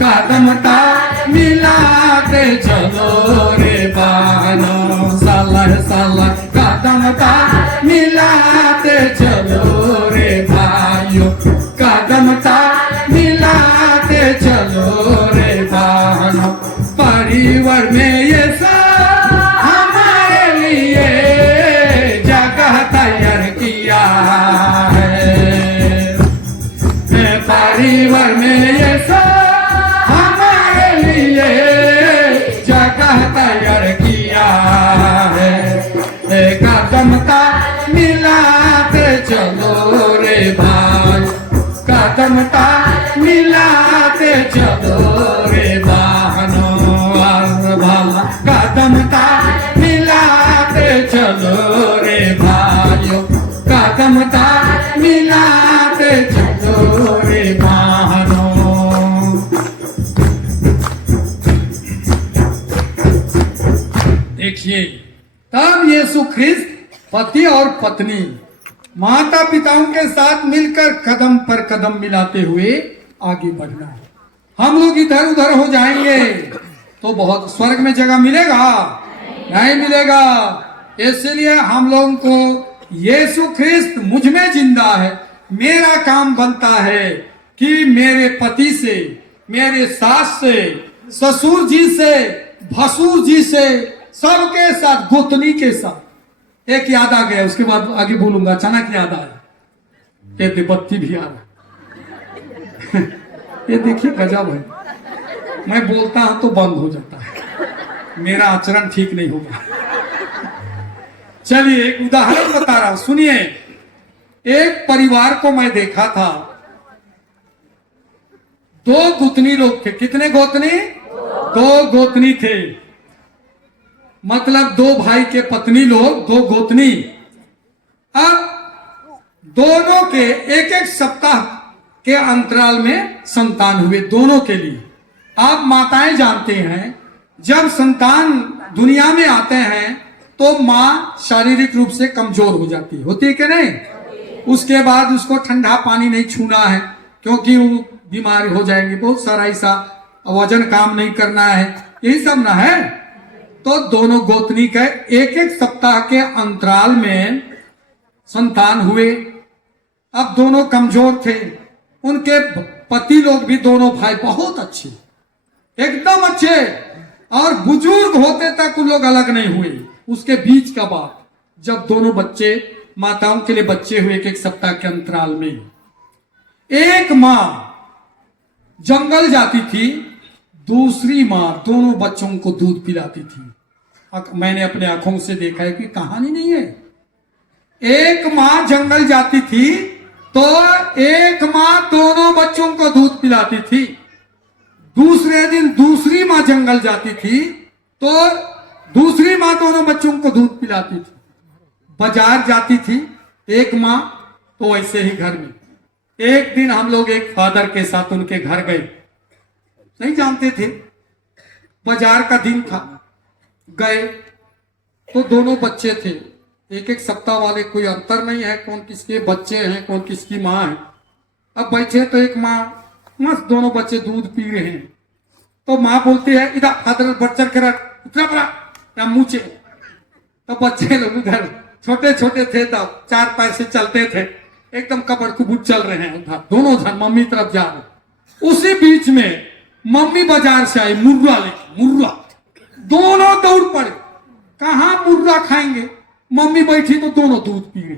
कदम ताल मिलाते चलो रे बहनों, सलह सलह कदम ताल मिलाते चलो रे भाइयों, कदम ताल मिलाते चलो रे बहनों। परिवार में ये सब हमारे लिए जगह तैयार किया है, परिवार में ये सब हमारे लिए जगह तैयार किया है। कदम ताल मिलाते चलो रे भाई, कदम ताल मिलाते चलो रे बहनों, भला कदम ताल मिलाते चलो रे भाइयों, कदम ताल मिलाते चलो रे बहनों। देखिए, तब यीशु ख्रिस्त पति और पत्नी माता पिताओं के साथ मिलकर कदम पर कदम मिलाते हुए आगे बढ़ना है। हम लोग इधर उधर हो जाएंगे तो बहुत स्वर्ग में जगह मिलेगा? नहीं मिलेगा। इसलिए हम लोगों को यीशु ख्रिस्त मुझ में जिंदा है, मेरा काम बनता है कि मेरे पति से, मेरे सास से, ससुर जी से, भसुर जी से, सबके साथ, गोतनी के साथ। एक याद आ गया, उसके बाद आगे बोलूंगा। अचानक याद आया, कहते बत्ती भी आ रहा। ये देखिए गजब है, मैं बोलता हूं तो बंद हो जाता है, मेरा आचरण ठीक नहीं होगा। चलिए एक उदाहरण बता रहा हूं, सुनिए। एक परिवार को मैं देखा था, दो गोतनी लोग थे। कितने गोतनी? दो गोतनी थे, मतलब दो भाई के पत्नी लोग, दो गोतनी। अब दोनों के एक एक सप्ताह के अंतराल में संतान हुए, दोनों के लिए। आप माताएं जानते हैं, जब संतान दुनिया में आते हैं तो माँ शारीरिक रूप से कमजोर हो जाती है, होती है कि नहीं? उसके बाद उसको ठंडा पानी नहीं छूना है, क्योंकि वो बीमार हो जाएंगे, बहुत सारा ऐसा, वजन काम नहीं करना है, यही सब ना है। तो दोनों गोतनी के एक एक सप्ताह के अंतराल में संतान हुए। अब दोनों कमजोर थे, उनके पति लोग भी, दोनों भाई बहुत अच्छे, एकदम अच्छे, और बुजुर्ग होते तक उन लोग अलग नहीं हुए। उसके बीच का बात, जब दोनों बच्चे, माताओं के लिए बच्चे हुए एक एक सप्ताह के अंतराल में, एक माँ जंगल जाती थी, दूसरी माँ दोनों बच्चों को दूध पिलाती थी। मैंने अपने आंखों से देखा है कि कहानी नहीं है। एक माँ जंगल जाती थी तो एक माँ दोनों बच्चों को दूध पिलाती थी। दूसरे दिन दूसरी माँ जंगल जाती थी तो दूसरी माँ दोनों बच्चों को दूध पिलाती थी। बाजार जाती थी एक माँ, तो ऐसे ही घर में। एक दिन हम लोग एक फादर के साथ उनके घर गए, नहीं जानते थे, बाजार का दिन था, गए तो दोनों बच्चे थे, एक एक सप्ताह वाले, कोई अंतर नहीं है कौन किसके बच्चे हैं, कौन किसकी माँ है। अब बैठे तो एक माँ, मस्त दोनों बच्चे दूध पी रहे हैं, तो माँ बोलती है इधर फादर बच्चा के रख, उतना बड़ा या मुँचे। तो बच्चे लोग उधर छोटे छोटे थे, तब 4 पैर से चलते थे, एकदम कबड़ कुबड़ चल रहे हैं उधर, दोनों जन मम्मी तरफ जा रहे। उसी बीच में मम्मी बाजार से आई मुर्रा लेके, मुर्रा, दोनों दौड़ पड़े, कहाँ मुर्रा खाएंगे। मम्मी बैठी तो दोनों दूध पी रहे,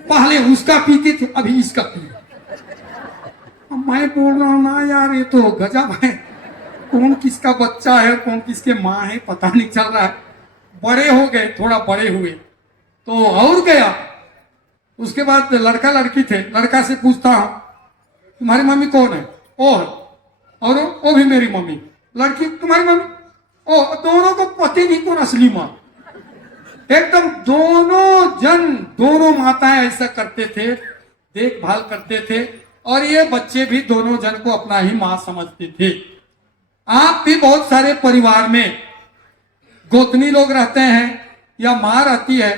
पहले उसका पीते थे, अभी इसका पी। मैं बोल रहा हूं ना यार, ये तो गजब है, कौन किसका बच्चा है, कौन किसके माँ है, पता नहीं चल रहा है। बड़े हो गए, थोड़ा बड़े हुए तो और गया। उसके बाद लड़का लड़की थे, लड़का से पूछता हूं तुम्हारी मम्मी कौन है? ओ है, और वो भी मेरी मम्मी। लड़की तुम्हारी मम्मी? ओ, दोनों को पति नहीं कौन असली माँ। एकदम दोनों जन, दोनों माताएं ऐसा करते थे, देखभाल करते थे, और ये बच्चे भी दोनों जन को अपना ही माँ समझते थे। आप भी बहुत सारे परिवार में गोतनी लोग रहते हैं या माँ रहती है,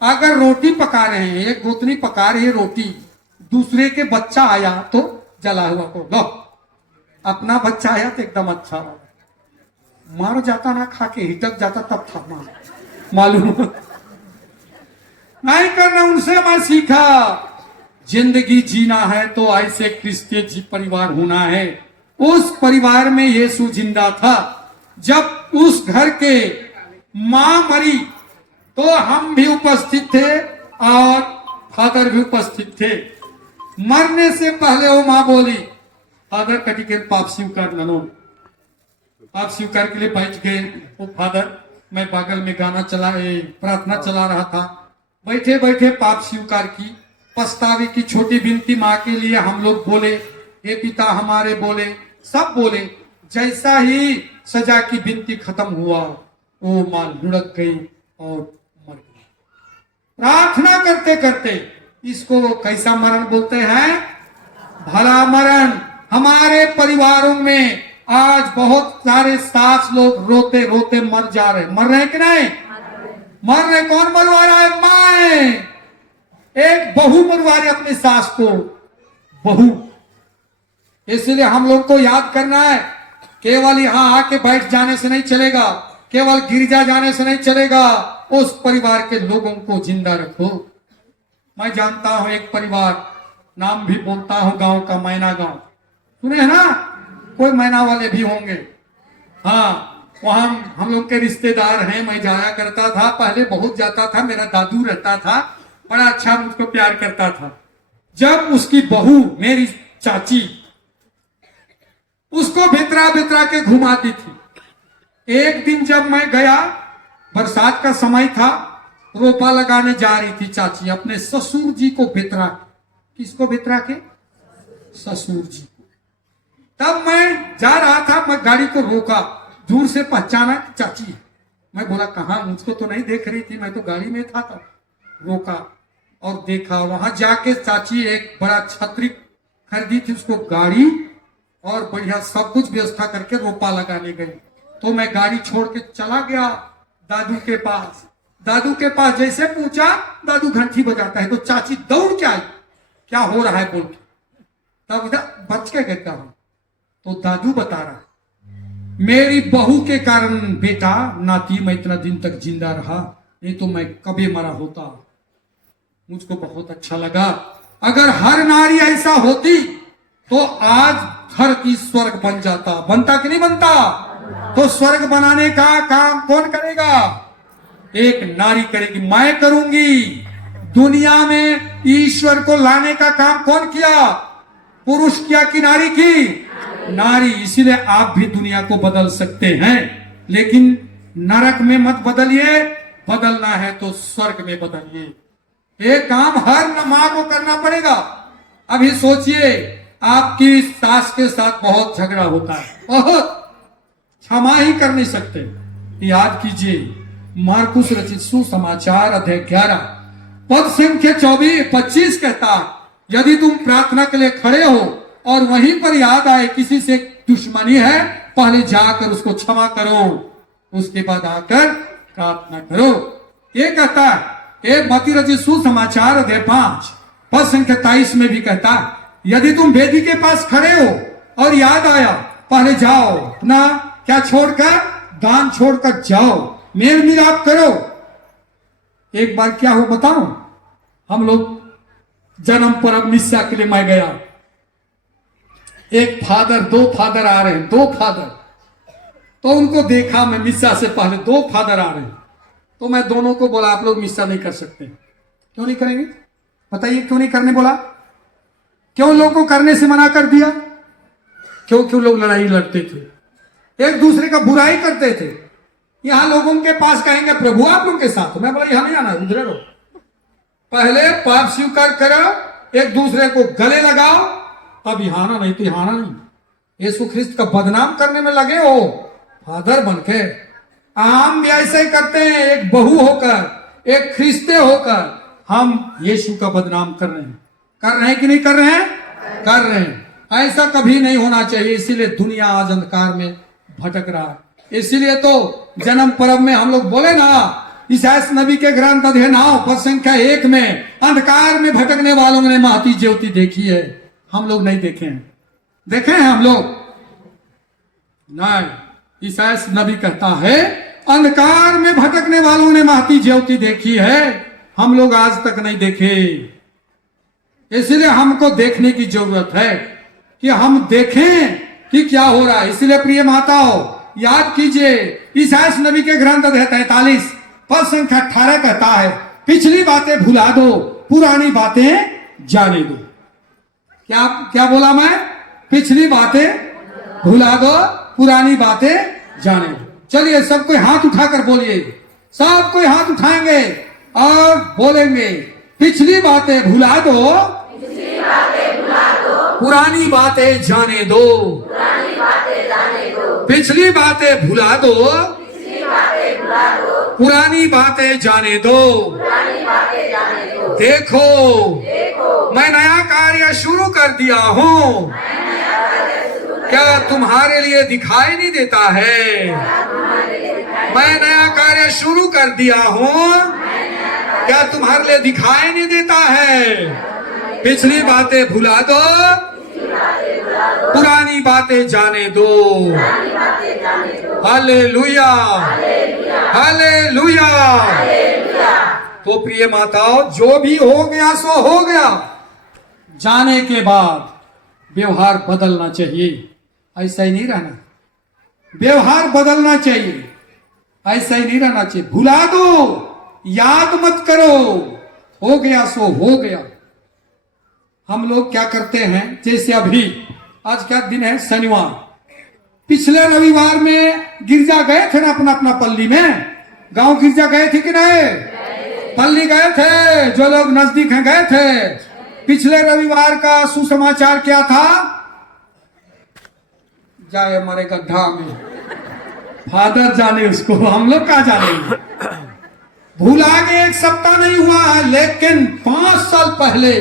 अगर रोटी पका रहे हैं, एक गोतनी पका रही है रोटी, दूसरे के बच्चा आया तो जला हुआ को लो। अपना बच्चा आया तो एकदम अच्छा लगा, मार जाता ना खा के हिटक जाता तब था मालूम नहीं करना। उनसे मैं सीखा, जिंदगी जीना है तो ऐसे क्रिस्चियन परिवार होना है। उस परिवार में यीशु जिंदा था। जब उस घर के मां मरी तो हम भी उपस्थित थे और फादर भी उपस्थित थे। मरने से पहले वो मां बोली, फादर कटी के पाप स्वीकार ननो, पाप स्वीकार के लिए बैठ गए। वो फादर, मैं बगल में गाना चला प्रार्थना चला रहा था, बैठे बैठे पाप स्वीकार की, पछतावे की छोटी विनती माँ के लिए हम लोग बोले, हे पिता हमारे बोले, सब बोले। जैसा ही सजा की विनती खत्म हुआ वो मां लुढ़क गई और मर गई। प्रार्थना करते करते, इसको कैसा मरण बोलते हैं? भला मरण। हमारे परिवारों में आज बहुत सारे सास लोग रोते रोते मर जा रहे। मर रहे कि नहीं? मर रहे। कौन मरवा रहा है? माँ। एक बहू मरवा रही अपनी सास को, बहू। इसलिए हम लोग को याद करना है, केवल यहाँ आके बैठ जाने से नहीं चलेगा, केवल गिरजा जाने से नहीं चलेगा। उस परिवार के लोगों को जिंदा रखो। मैं जानता हूं एक परिवार, नाम भी बोलता हूं, गांव का, मैना गांव, सुने है ना? कोई मैना वाले भी होंगे। हाँ, वहां हम लोग के रिश्तेदार हैं। मैं जाया करता था, पहले बहुत जाता था। मेरा दादू रहता था, बड़ा अच्छा मुझको प्यार करता था। जब उसकी बहू मेरी चाची उसको भितरा भितरा के घुमाती थी। एक दिन जब मैं गया, बरसात का समय था, रोपा लगाने जा रही थी चाची अपने ससुर जी को भितरा। किसको भितरा के? ससुर जी को। तब मैं जा रहा था, मैं गाड़ी को रोका, दूर से पहचाना कि चाची है। मैं बोला कहाँ? मुझको तो नहीं देख रही थी, मैं तो गाड़ी में था। तब रोका और देखा, वहां जाके चाची एक बड़ा छतरी खरीदी थी, उसको गाड़ी और बढ़िया सब कुछ व्यवस्था करके रोपा लगाने गई। तो मैं गाड़ी छोड़ के चला गया दादू के पास। दादू के पास जैसे पूछा, दादू घंटी बजाता है, तो चाची दौड़ के आई, क्या हो रहा है बोल के। तब इधर बच के कहता हूं, तो दादू बता रहा, मेरी बहू के कारण बेटा नाती मैं इतना दिन तक जिंदा रहा, नहीं तो मैं कभी मरा होता। मुझको बहुत अच्छा लगा। अगर हर नारी ऐसा होती तो आज धरती स्वर्ग बन जाता। बनता कि नहीं बनता? तो स्वर्ग बनाने का काम कौन करेगा? एक नारी करेगी। मैं करूंगी। दुनिया में ईश्वर को लाने का काम कौन किया? पुरुष किया कि नारी की? नारी। इसीलिए आप भी दुनिया को बदल सकते हैं, लेकिन नरक में मत बदलिए, बदलना है तो स्वर्ग में बदलिए। एक काम हर मां को करना पड़ेगा। अभी सोचिए, आपकी सास के साथ बहुत झगड़ा होता है, बहुत, क्षमा ही कर नहीं सकते। याद कीजिए, मार्कुस रचित सुसमाचार अध्याय 11 पद संख्या 25 कहता, यदि तुम प्रार्थना के लिए खड़े हो और वहीं पर याद आए किसी से दुश्मनी है, पहले जाकर उसको क्षमा करो, उसके बाद आकर प्रार्थना करो। ये कहता है मत्ती रचित सुसमाचार अध्याय 5 पद संख्या 23 में भी कहता, यदि तुम वेदी के पास खड़े हो और याद आया, पहले जाओ अपना क्या छोड़कर, दान छोड़कर जाओ, मेल मिलाप करो। एक बार क्या हो बताओ, हम लोग जन्म पर्व मिस्सा के लिए मैं गया। एक फादर, दो फादर आ रहे हैं, दो फादर। तो उनको देखा मैं, मिस्सा से पहले दो फादर आ रहे हैं। तो मैं दोनों को बोला, आप लोग मिस्सा नहीं कर सकते। क्यों नहीं करेंगे? बताइए क्यों नहीं करने बोला? क्यों लोगों को करने से मना कर दिया? क्यों लोग लड़ाई लड़ते थे, एक दूसरे का बुराई करते थे। यहां लोगों के पास कहेंगे प्रभु आप लोग के साथ, मैं बोला यहां नहीं आना, दूसरे लोग पहले पाप स्वीकार करो, एक दूसरे को गले लगाओ, अब यहां आना, नहीं तो यहां आना नहीं। यीशु ख्रिस्त का बदनाम करने में लगे हो फादर बनके। हम भी ऐसे ही करते हैं, एक बहू होकर, एक ख्रिस्ते होकर हम यीशु का बदनाम कर रहे हैं कि नहीं कर रहे हैं? कर रहे हैं। ऐसा कभी नहीं होना चाहिए। इसीलिए दुनिया आज अंधकार में भटक रहा है। इसीलिए तो जन्म पर्व में हम लोग बोले ना, ईसायास नबी के ग्रंथ अध्याय 9 पद संख्या 1 में, अंधकार में भटकने वालों ने महती ज्योति देखी है। हम लोग नहीं देखे हैं। देखे हैं हम लोग? नहीं। ईसायास नबी कहता है अंधकार में भटकने वालों ने महती ज्योति देखी है, हम लोग आज तक नहीं देखे। इसलिए हमको देखने की जरूरत है कि हम देखें कि क्या हो रहा है। इसलिए प्रिय माताओं, याद कीजिए ईसायास नबी के ग्रंथ अध्याय 43 पद संख्या 18 कहता है पिछली बातें भुला दो, पुरानी बातें जाने दो। क्या क्या बोला मैं? पिछली बातें भुला दो, पुरानी बातें जाने दो। चलिए सब कोई हाथ उठाकर बोलिए, सब कोई हाथ उठाएंगे और बोलेंगे पिछली बातें भुला दो, पुरानी बातें जाने दो। पिछली बातें भुला दो, पुरानी बातें जाने दो। देखो मैं नया कार्य शुरू कर दिया हूँ, क्या तुम्हारे लिए दिखाई नहीं देता है? मैं नया कार्य शुरू कर दिया हूँ, क्या तुम्हारे लिए दिखाई नहीं देता है? पिछली बातें भुला दो, पुरानी बातें जाने दो। Hallelujah, hallelujah. तो प्रिय माताओं, जो भी हो गया सो हो गया। जाने के बाद व्यवहार बदलना चाहिए, ऐसा ही नहीं रहना। व्यवहार बदलना चाहिए, ऐसा ही नहीं रहना चाहिए। भुला दो, याद मत करो, हो गया सो हो गया। हम लोग क्या करते हैं, जैसे अभी आज क्या दिन है? शनिवार। पिछले रविवार में गिरजा गए थे ना, अपना अपना पल्ली में। गांव गिरजा गए थे कि नहीं? पल्ली गए थे, जो लोग नजदीक हैं गए थे। पिछले रविवार का सुसमाचार क्या था? जाए हमारे गड्ढा में, फादर जाने उसको, हम लोग क्या जानेंगे। भूला गए, एक सप्ताह नहीं हुआ है, लेकिन 5 साल पहले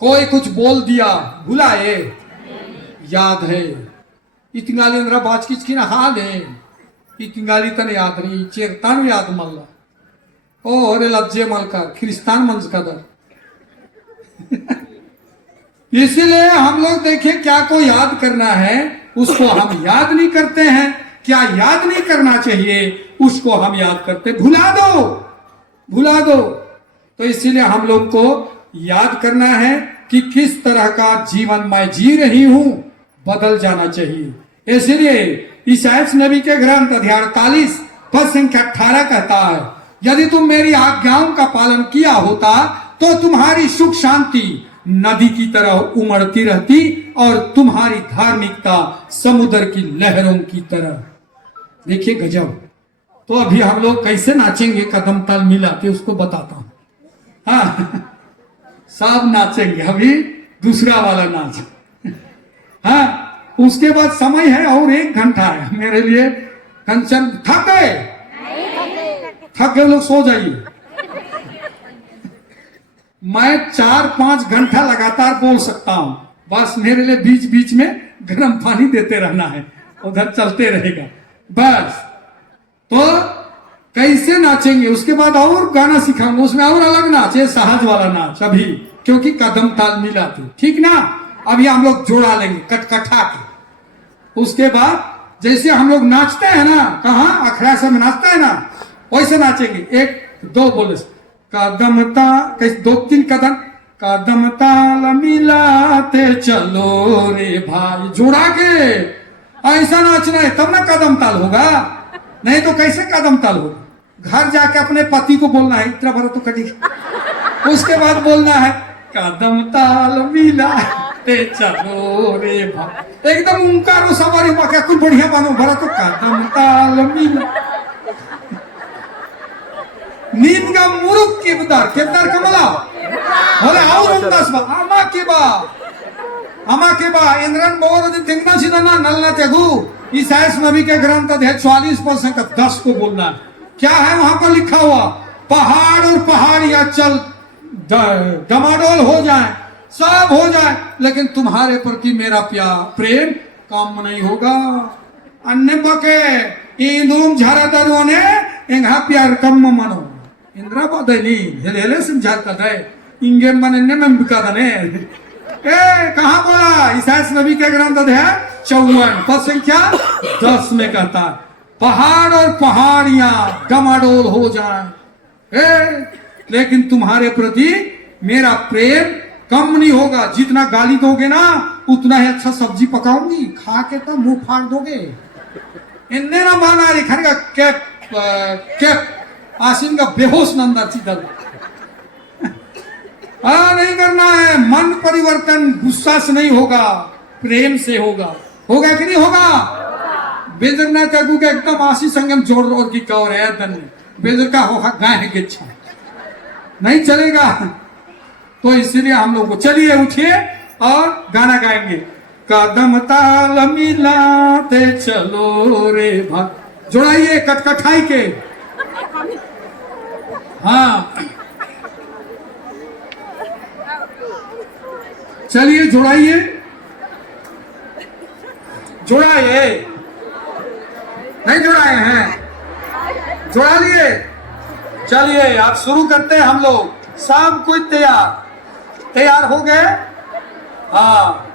कोई कुछ बोल दिया, भुलाए? याद है? इतंगाली अंदर बाचकिच की ना हाल है, इतंगाली तन याद रही, चेरतान याद मल्ला ओ अरे लज्जे मलका ख्रिस्तान मंज का दर। इसलिए हम लोग देखें क्या को याद करना है, उसको हम याद नहीं करते हैं। क्या याद नहीं करना चाहिए, उसको हम याद करते। भुला दो, भुला दो। तो इसीलिए हम लोग को याद करना है कि किस तरह का जीवन मैं जी रही हूं, बदल जाना चाहिए। इसलिए ईसायास नबी के ग्रंथ अध्याय 48 पद संख्या 18 कहता है यदि तुम मेरी आज्ञाओं का पालन किया होता तो तुम्हारी सुख शांति नदी की तरह उमड़ती रहती और तुम्हारी धार्मिकता समुद्र की लहरों की तरह। देखिए गजब। तो अभी हम लोग कैसे नाचेंगे कदम ताल मिला के, उसको बताता हूं। हाँ, सब नाचेंगे, अभी दूसरा वाला नाच। हाँ, उसके बाद समय है और 1 घंटा है मेरे लिए। कंचन थक गए? थक गए लोग सो जाइए। मैं 4-5 घंटा लगातार बोल सकता हूं, बस मेरे लिए बीच बीच में गर्म पानी देते रहना है, उधर चलते रहेगा बस। तो कैसे नाचेंगे, उसके बाद और गाना सिखाऊंगा, उसमें और अलग नाच है, सहज वाला नाच अभी, क्योंकि कदम ताल मिला थे, ठीक ना। अभी हम लोग जोड़ा लेंगे कटकटा के। उसके बाद जैसे हम लोग नाचते हैं ना, कहाँ अखड़ा से में नाचता है ना, वैसे नाचेंगे। 1-2 बोले कदम ताल, 2-3 कदम, कदम ताल मिलाते चलो रे भाई, जोड़ा के ऐसा नाचना है, तब ना कदम ताल होगा, नहीं तो कैसे कदम ताल होगा। घर जाके अपने पति को बोलना है, इतना बड़ा तो कटी। उसके बाद बोलना है कदम ताल मिलाते चलो रे भाई, एकदम उनका रो सवारी हुआ क्या, कुछ बढ़िया बानो भरा तो कदम ताल मिला। नींद का मुरुक केदार कमला बोले और 10 बा आमा के बा इंद्रन बोर दिन थिंगना सीधा ना नलना त्यागू। ईसायास नबी के ग्रंथ अध्याय 44 पद संख्या 10 को बोलना है। क्या है वहां पर लिखा हुआ? पहाड़ और पहाड़ियां चल डमाडोल हो जाए, सब हो जाए, लेकिन तुम्हारे प्रति मेरा प्रेम कम नहीं होगा। अन्य बके इंदुम झारा दरुओं ने इंगा प्यार कम मनो इंद्रा बदली हेले समझाता है इंगे मन ने मैं बिका दने कहा बोला? ईसाइस नबी के ग्रंथ अध्याय 54 पद संख्या 10 में कहता है पहाड़ और पहाड़ियां डमाडोल हो जाए, लेकिन तुम्हारे प्रति मेरा प्रेम कम नहीं होगा। जितना गाली दोगे ना उतना ही अच्छा सब्जी पकाऊंगी, खा के तो मुंह फाड़ दोगे। इन्ने ना माना लिखा कैप आसिन का बेहोश नंदा चिदल नहीं करना है। मन परिवर्तन गुस्सा से नहीं होगा, प्रेम से होगा। होगा कि नहीं होगा? बेजर ना करू के एकदम आशी संगम जोड़ रोड की कौर है धन बेजर का होगा गाय है किच्छा नहीं चलेगा। तो इसलिए हम लोग को चलिए उठिए और गाना गाएंगे। कदम ताल मिलाते चलो रे भाई, जोड़ाइए कटकटाई के। हाँ चलिए जोड़ाइए, जोड़ाइए। नहीं जोड़ाए हैं? जोड़ा लिए। चलिए आप शुरू करते हैं। हम लोग सब कुछ तैयार हो गए। हाँ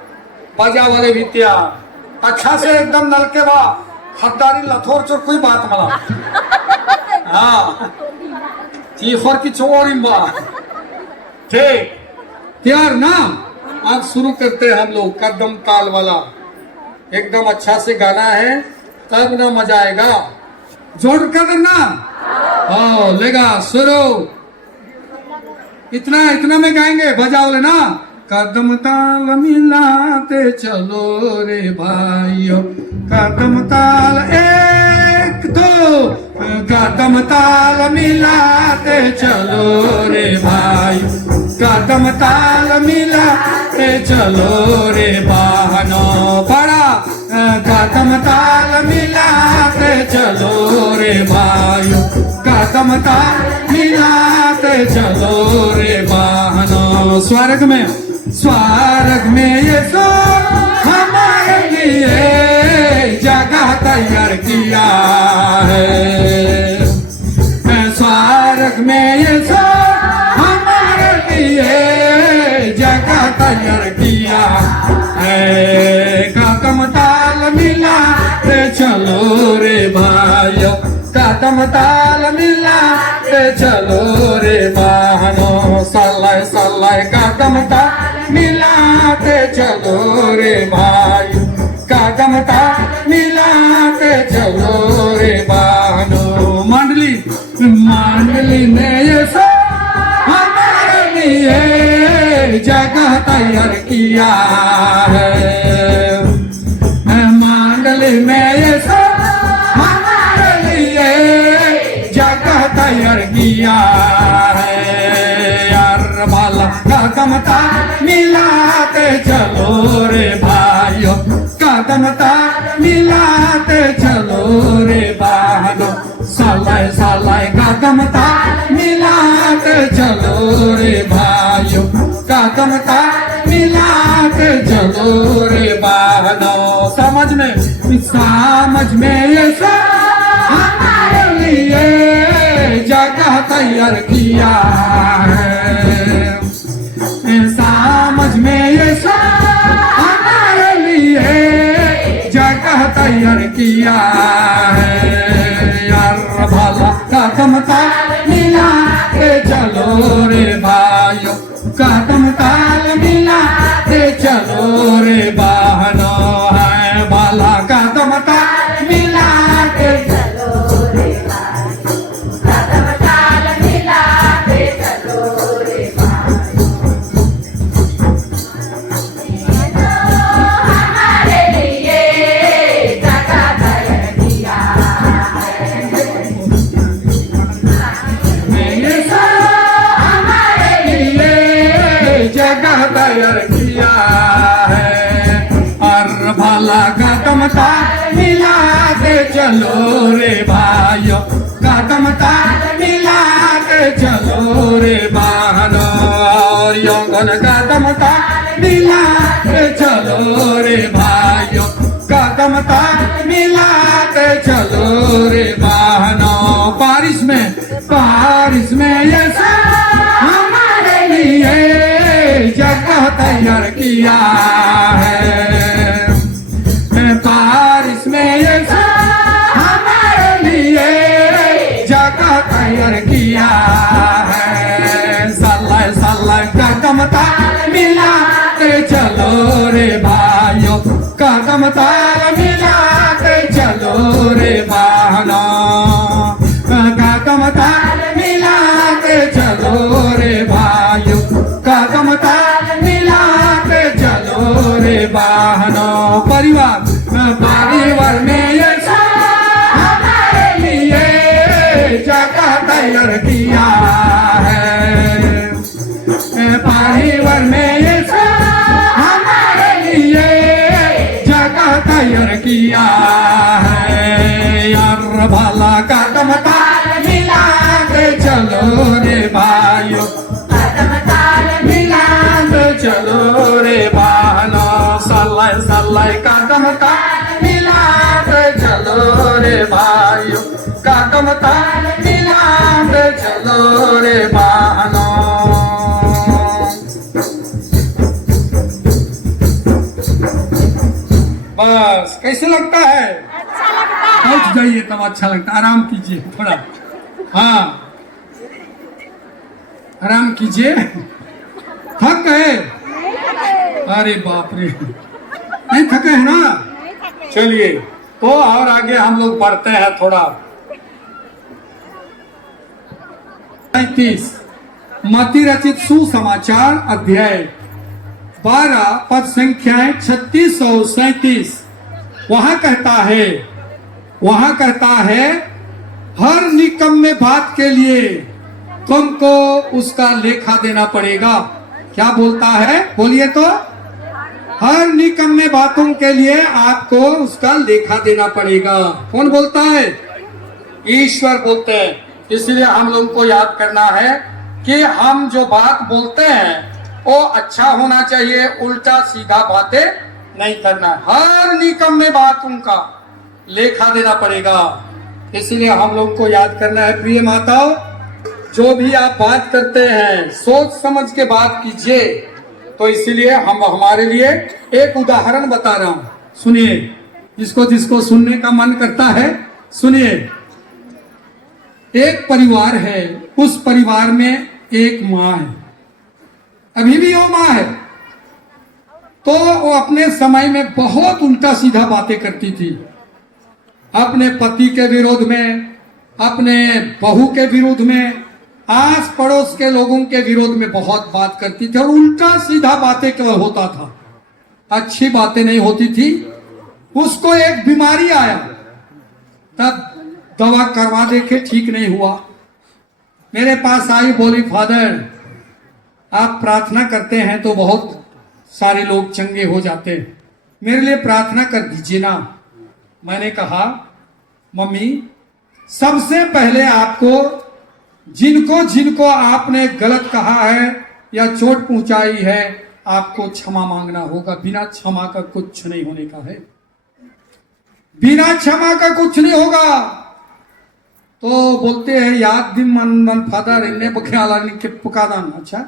बाजा वाले भी तैयार, अच्छा से एकदम नलके बा हफ्तारी लथोर चोर कोई बात मला। हाँ चीखर की चोरी बा ठीक तैयार ना। अब शुरू करते हैं हम लोग। कदम ताल वाला एकदम अच्छा से गाना है, तब ना मजा आएगा। जोड़ कर देना। हाँ लेगा शुरू। इतना में गाएंगे, बजाओ लेना। कदम ताल मिलाते चलो रे भाइयों, कदम ताल एक दो, कदम ताल मिलाते चलो रे भाई, कदम ताल मिलाते चलो रे बहनों। बड़ा कदम ताल मिलाते चलो रे भाइयों, कदम ताल मिलाते चलो रे बहनों। स्वर्ग में ये सो हमारे लिए जगह तैयार किया है। स्वर्ग में ये सो हमारे लिए जगह तैयार किया है। कदम ताल मिलाते चलो रे भाइयों, कदम ताल मिलाते चलो रे बहनों। सल्लाय सल्लाय कदम ताल मिलाते चलो रे भाई, कदम ताल मिलाते चलो रे बहनों। मंडली ने ये सब हमारे लिए जगह तैयार किया है। मंडली में ये सब हमारे लिए जगह तैयार किया है। यार भाला कदम ताल मिलाते चलो रे भाइयों, कदम ताल मिलाते चलो रे बहनों। सालाय सालाय कदम ताल मिलाते चलो रे भाइयों, कदम ताल मिलाते चलो रे बहनों। समझ में ये सब हमारे लिए जगह तैयार किया है। समझ में ये सब हमारे लिए जगह तैयार किया है। यार भाला कदम ताल मिलाते चलो रे भाइयों, कदम ताल मिलाते चलो रे बहनों। है भाला कदम ताल मिलाते चलो रे भाइयों, कदम ताल मिलाते चलो रे भाइयों। हमारे लिए जगह तैयार किया है। हमारे लिए जगह तैयार किया है। और भला कदम ताल मिलाते चलो रे भाइयों, कदम ताल मिलाते चलो रे बहनों। और यौवन कदम ताल मिलाते चलो रे भाइयों, कदम ताल मिलाते चलो रे बहनों। बारिश में ये सब हमारे लिए जगह तैयार किया तैयार किया है। सल्ला सल्ला कदम ताल मिला के चलो रे भाइयों, कदम ताल मिला के चलो रे बहनों, कदम ताल मिला के चलो रे भाइयों, कदम ताल मिला के चलो रे बहनों। परिवार परिवार में ये हमारे लिए जगह तैयार किया है। परिवार में ये हमारे लिए जगह तैयार किया है। यार भला कदम ताल मिला के चलो रे भाइयों, कदम ताल मिला के चलो रे बहनों। सल्लाई सल्लाई कदम ताल मिला के चलो रे भाइयों, कदम ताल मिला के चलो रे बहनों। बस कैसे लगता है? अच्छा लगता है। बैठ जाइए तब अच्छा लगता है। आराम कीजिए थोड़ा, हाँ आराम कीजिए। थक गए? अरे बाप रे, नहीं थके है ना? चलिए तो और आगे हम लोग बढ़ते हैं थोड़ा। 35 मती रचित सुसमाचार अध्याय 12 पद संख्याएं 36 और 37। वहां कहता है हर निकम्मे बात के लिए तुमको उसका लेखा देना पड़ेगा। क्या बोलता है? बोलिए तो। हर निकम्मे बातों के लिए आपको उसका लेखा देना पड़ेगा। कौन बोलता है? ईश्वर बोलते हैं। इसलिए हम लोग को याद करना है कि हम जो बात बोलते हैं वो अच्छा होना चाहिए, उल्टा सीधा बातें नहीं करना है। हर निकम्मे बातों का लेखा देना पड़ेगा। इसलिए हम लोग को याद करना है प्रिय माताओं, जो भी आप बात करते हैं सोच समझ के बात कीजिए। तो इसीलिए हम हमारे लिए एक उदाहरण बता रहा हूं, सुनिए। जिसको सुनने का मन करता है सुनिए। एक परिवार है, उस परिवार में एक माँ है, अभी भी वो माँ है। तो वो अपने समय में बहुत उल्टा सीधा बातें करती थी, अपने पति के विरोध में, अपने बहू के विरोध में, आस पड़ोस के लोगों के विरोध में बहुत बात करती थी और उल्टा सीधा बातें होता था, अच्छी बातें नहीं होती थी। उसको एक बीमारी आया, तब दवा करवा देखे ठीक नहीं हुआ। मेरे पास आई, बोली फादर आप प्रार्थना करते हैं तो बहुत सारे लोग चंगे हो जाते हैं, मेरे लिए प्रार्थना कर दीजिए ना। मैंने कहा मम्मी सबसे पहले आपको जिनको जिनको आपने गलत कहा है या चोट पहुंचाई है आपको क्षमा मांगना होगा। बिना क्षमा का कुछ नहीं होने का है, बिना क्षमा का कुछ नहीं होगा। तो बोलते हैं याद दिन मन फादर इन्हें बख्याला के पुकादान। अच्छा,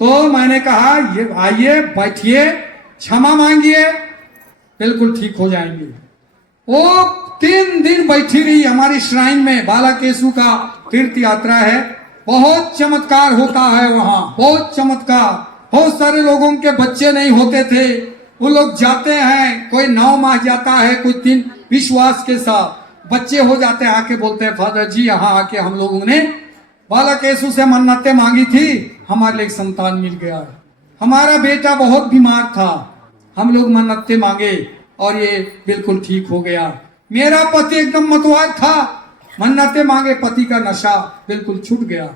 तो मैंने कहा ये आइए बैठिए, क्षमा मांगिए, बिल्कुल ठीक हो जाएंगे। वो 3 दिन बैठी रही हमारी श्राइन में। बालाकेशु का तीर्थ यात्रा है, बहुत चमत्कार होता है वहां, बहुत चमत्कार। बहुत सारे लोगों के बच्चे नहीं होते थे, वो लोग जाते हैं, कोई 9 माह जाता है, कोई 3 विश्वास के साथ बच्चे हो जाते हैं। आके बोलते हैं फादर जी यहाँ आके हम लोगों ने बालाकेशु से मन्नतें मांगी थी, हमारे लिए संतान मिल गया। हमारा बेटा बहुत बीमार था, हम लोग मन्नतें मांगे और ये बिल्कुल ठीक हो गया। मेरा पति एकदम मतवार था, मन्नतें मांगे, पति का नशा बिल्कुल छूट गया।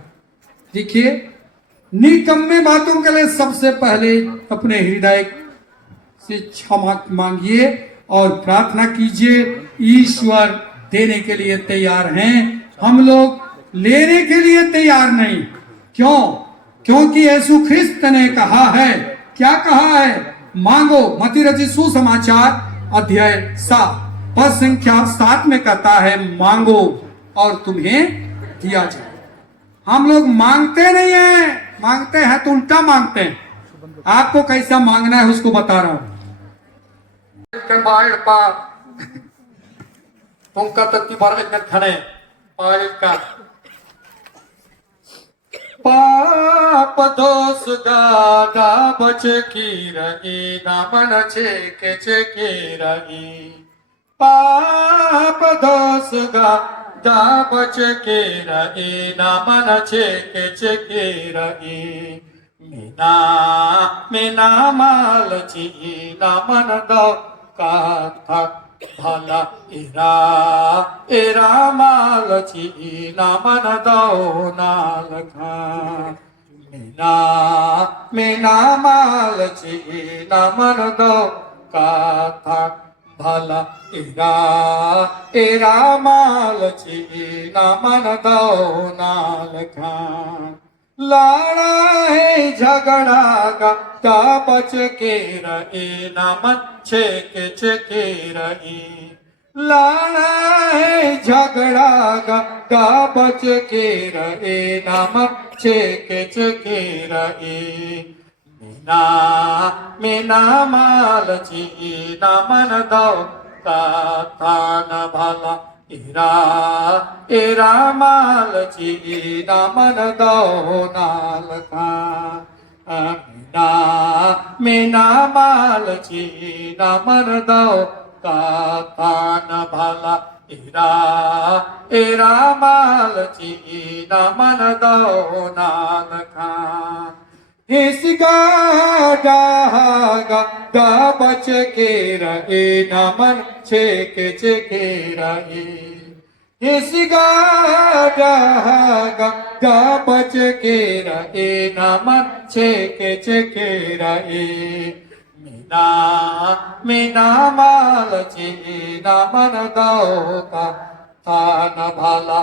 देखिए, निकम्मे बातों के लिए सबसे पहले अपने हृदय से क्षमा मांगिए और प्रार्थना कीजिए। ईश्वर देने के लिए तैयार हैं, हम लोग लेने के लिए तैयार नहीं। क्यों? क्योंकि यीशु ख्रिस्त ने कहा है, क्या कहा है? मांगो, मती रचित सुसमाचार अध्याय 7 पद संख्या 7 में कहता है मांगो और तुम्हें दिया जाए। हम लोग मांगते नहीं है, मांगते हैं तो उल्टा मांगते हैं। आपको कैसा मांगना है उसको बता रहा हूं। और इसका पाप दोष गादा बच की रही नामन छे के रही पाप दोष गादा बच के रही नामन छे के रही मीना मीना मालची नामन दो का भला एरा मालची नामन दो नाल खा मीना मालची नामन दो का भला एरा मालची नामन दो नाल खा लाड़ा है झगड़ा का बच के रही नामन छे के रही लाड़ा है झगड़ा का बच के रही नामन छे के रही मीना मालची नामन दो का थान भला एरा मालची नामन दो नाल खा मीना मालची नामन दो का थान भला एरा मालची नामन दो नाल खा इसका गा बच के रहे नामन छे के रहे इसका गा बच के रहे नामन छे के रहे मीना मालची नामन दो का थान भला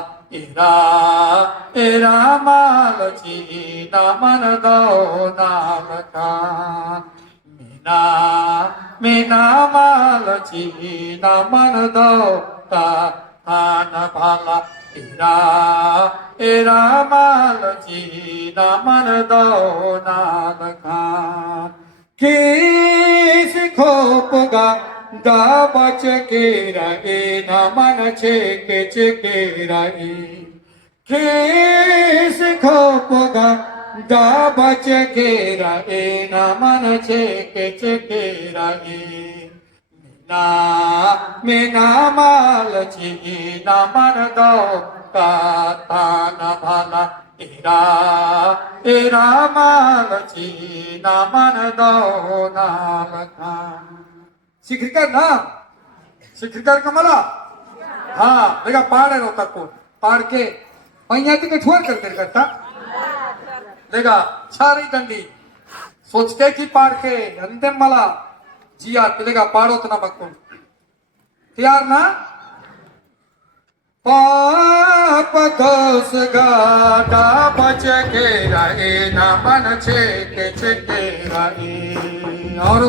एरा मालची नामन दो नाम का मीना मालची नामन दो का थान भला एरा मालची नामन दो नाम का किस खोप गा बच के रहे नामन छे के रही किस खोप गा बच के रहे नामन छे के रही मीना मालची नामन दो का थान भला एरा मालची नामन दो नाम खा शिखर नाम शिखर का मला हाँ देखा पाड़ है रोता को पाड़ के मैया के ठोर करता देखा छारी डंडी सोचते की पाड़ के अंतिम मला जिया तिलेगा पाड़ो तो ना बकूं तैयार ना पाप दोष गादा बच के रहे नामन छे के रहे और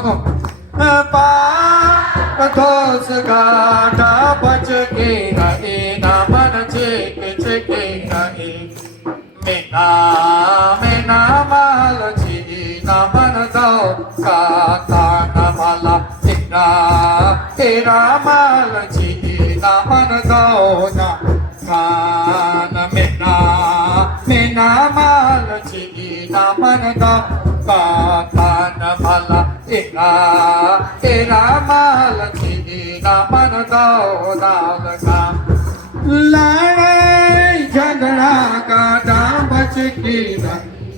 पाप दोष गादा बच के रहे नामन छे के रहे मीना मालची नामन दो का थान भला एरा मालची नामन दो ना खान मीना मालची नामन दो का थान भला एरा मालची नामन दो नाल का लड़ाई झगड़ा का बच की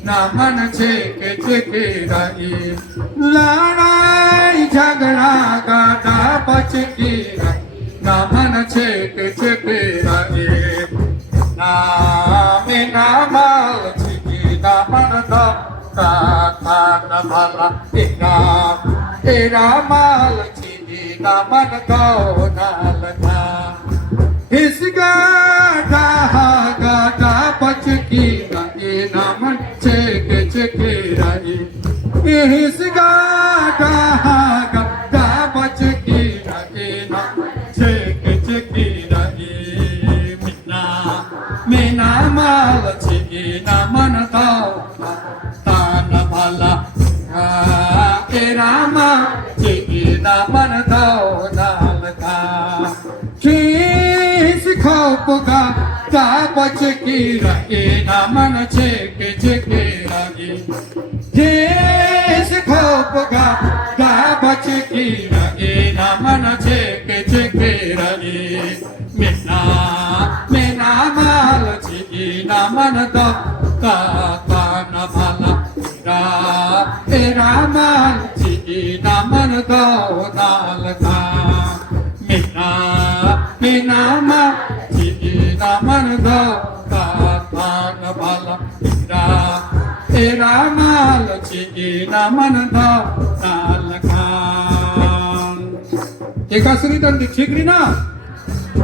नामन छे के रही लड़ाई झगड़ा का बच की नामन छे के रही मीना मालची नामन दो का थान भला एरा मालची नामन दो नाल खा इसका गादा बच की नामन छे के रही इसका गादा बच की नामन छे के रही मीना मालची नामन दो थान भला एरा मालची नामन दो नाल खा किस खोप गा बचकी रहे ना मन छेके छेके रहे देश खोप गा बचकी रहे ना मन छेके छेके रहे मेना माल छेकी ना मन दो का न भला तेरा माल छेकी ना मन दो नाल का मेना माल ना मन दो का न भला तेरा माल छेकी ना मन दो नाल का एकासरी तंदी ठीकरी ना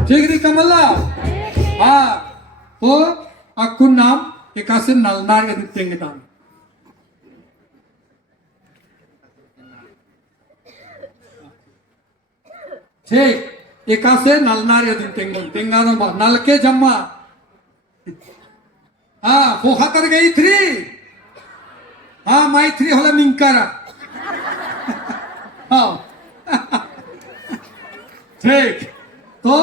ठीकरी कमला हाँ तो अक्कुन नाम एकासे नलनार यदि तेंगदान ठीक एकासे नलनार यदि तेंगानो बा नल के जम्मा हाँ वो हातर गई थ्री हाँ माई थ्री होला मिंकारा हाँ ठीक तो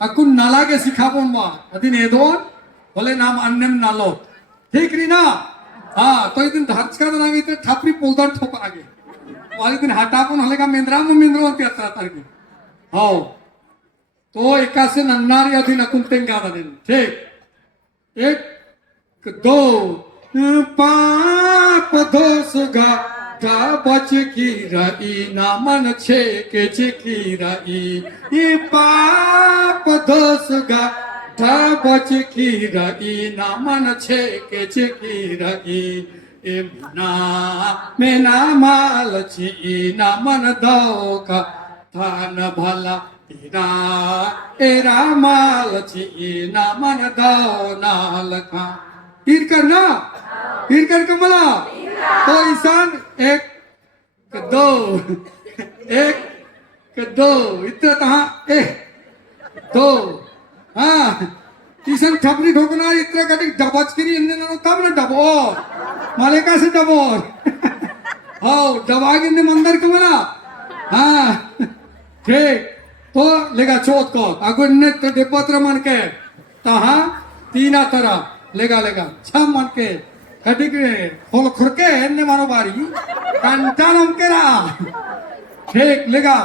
अकुन नाला के सिखाबोन मा अदिन एदोन बोले नाम अन्नम नालो ठीक री ना हाँ तो इदिन धर्च का दना गई तो ठापरी पोलदार ठोक आगे वाले दिन हटापोन हले का मेंद्रा पे अतरा तारगी हाँ तो एकासे नन्नार अदिन अकुन तेंगा बनेन ठीक एक दो पाप दोष गा बच की रही ना मन छेके छेकी रही ये पाप दोष गा बच की रही ना मन छेके छेकी रही मेना माल छी ना मन दो का थान भला तेरा माल छी ना मन दो नाल खा तीर करना तीर कर कमला तो ईशान एक दो इतना तहा एक दो हाँ ईशान ठपरी ठोकना इतना कटी डबच करी इन्ने ना तब ना डबो मालिका से डबो हाँ डबाग इन्ने मंदर कमला हाँ ठीक तो लेगा चौथ को अगुन ने तो डिपत्र मन के तहा तीना तरह लेगा छह मन के कटिक होल खुरके ने मानो बारी कंटान हमकेरा ठीक लेगा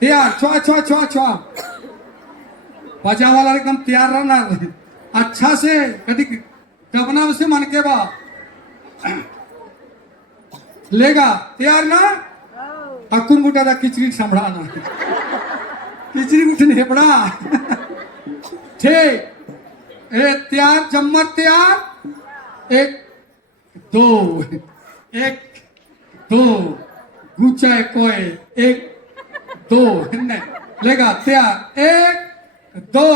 तैयार छुआ बजा वाला एकदम तैयार रहना अच्छा से कटिक दबना से मन के बा लेगा तैयार ना अकुन बुटा दा किचरी संभळाना किचरी उठने हेपड़ा ठीक तैयार जम्मत तैयार एक दो गुचा कोई एक दो लेगा तैयार एक दो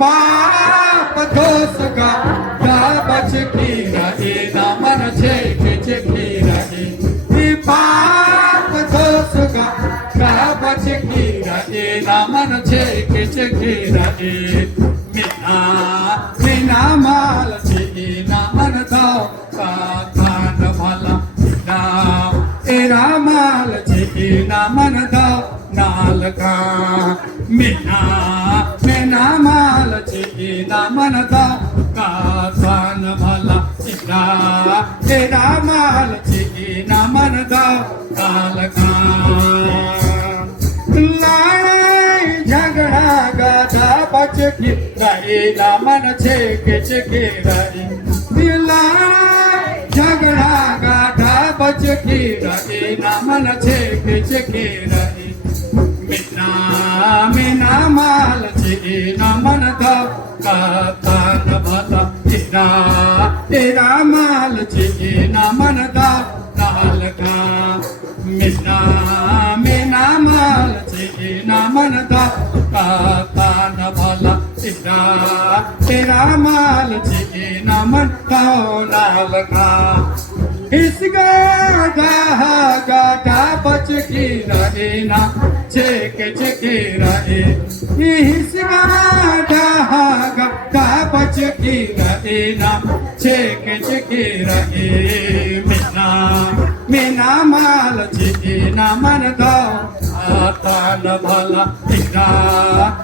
पाप दोष गा बच की रही ना मन छेके छेकी रही पाप दोष गा बच की रही ना मन छेके छेकी रही मेना माल छी ना मन दो का भला तेरा माल छी ना मन दो नाल का मेना माल छी ना मन दो का भला तेरा माल छी ना मन दो नाल का झगड़ा गाधा बच की रही ना मन छेके छेके रही झगड़ा गाधा बच की रही ना मन छेके छेके रही मेना माल छी ना मन दो का भला तेरा माल छी ना मन दो नाल का मेना माल छी ना मन दो का भला तेरा माल छी ना मन दो नाल का इस गाधा बच की रहे ना छेके छेके रहे इस गाधा बच की रहे ना छेके छेके रहे मेना माल छी ना मन दो तान भला तेरा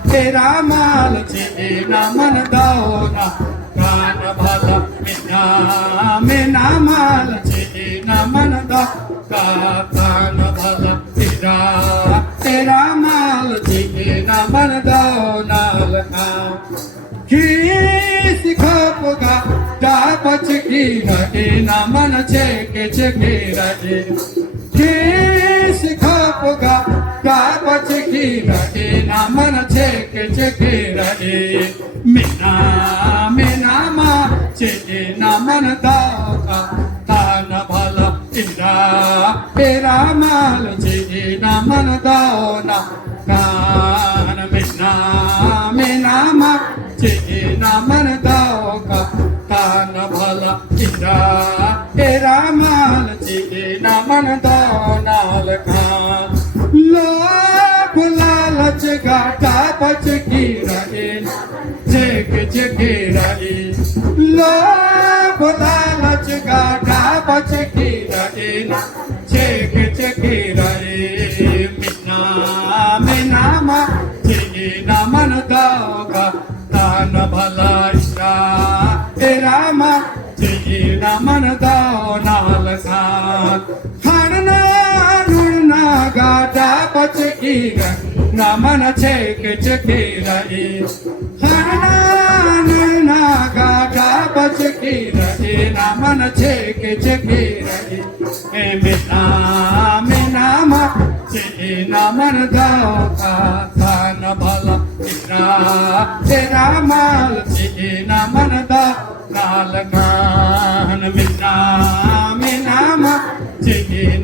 तेरा माल ना मन दाओना कान भला मेना माल ना मन दा का कान भला तेरा माल ना मन दाओना लखा की सिखापगा डापच की रहे ना मन छेके छेके रहे की सिखापगा डापच की रहे ना मन छेके छेके रहे मेना मेना मा छेके ना मन दाका तान भला इंद्रा तेरा माल छेके ना मन दाओ ना कान मेना मेना मा ना मन दाओ का तान भला इंद्रा तेरा माल ना मन दाओ नाल खा लोभ लालच घाटा बच की रहे जग जगे रहे लोभ लालच घाटा बच की रहे जग जगे रहे मीना मीना मा ना मन दाओ का तान भला इंद्रा तेरा मा ना मन दाओ नाल खान खाना नुड़ना गाटा बच की ना मन छेक चके रहे खाना नुड़ना गाटा बच की रहे ना मन छेक चके रहे मेना मेना मा ना मन दाओ का तान भला इंद्रा तेरा माल ना मन दा नाल खान मिना मिना मा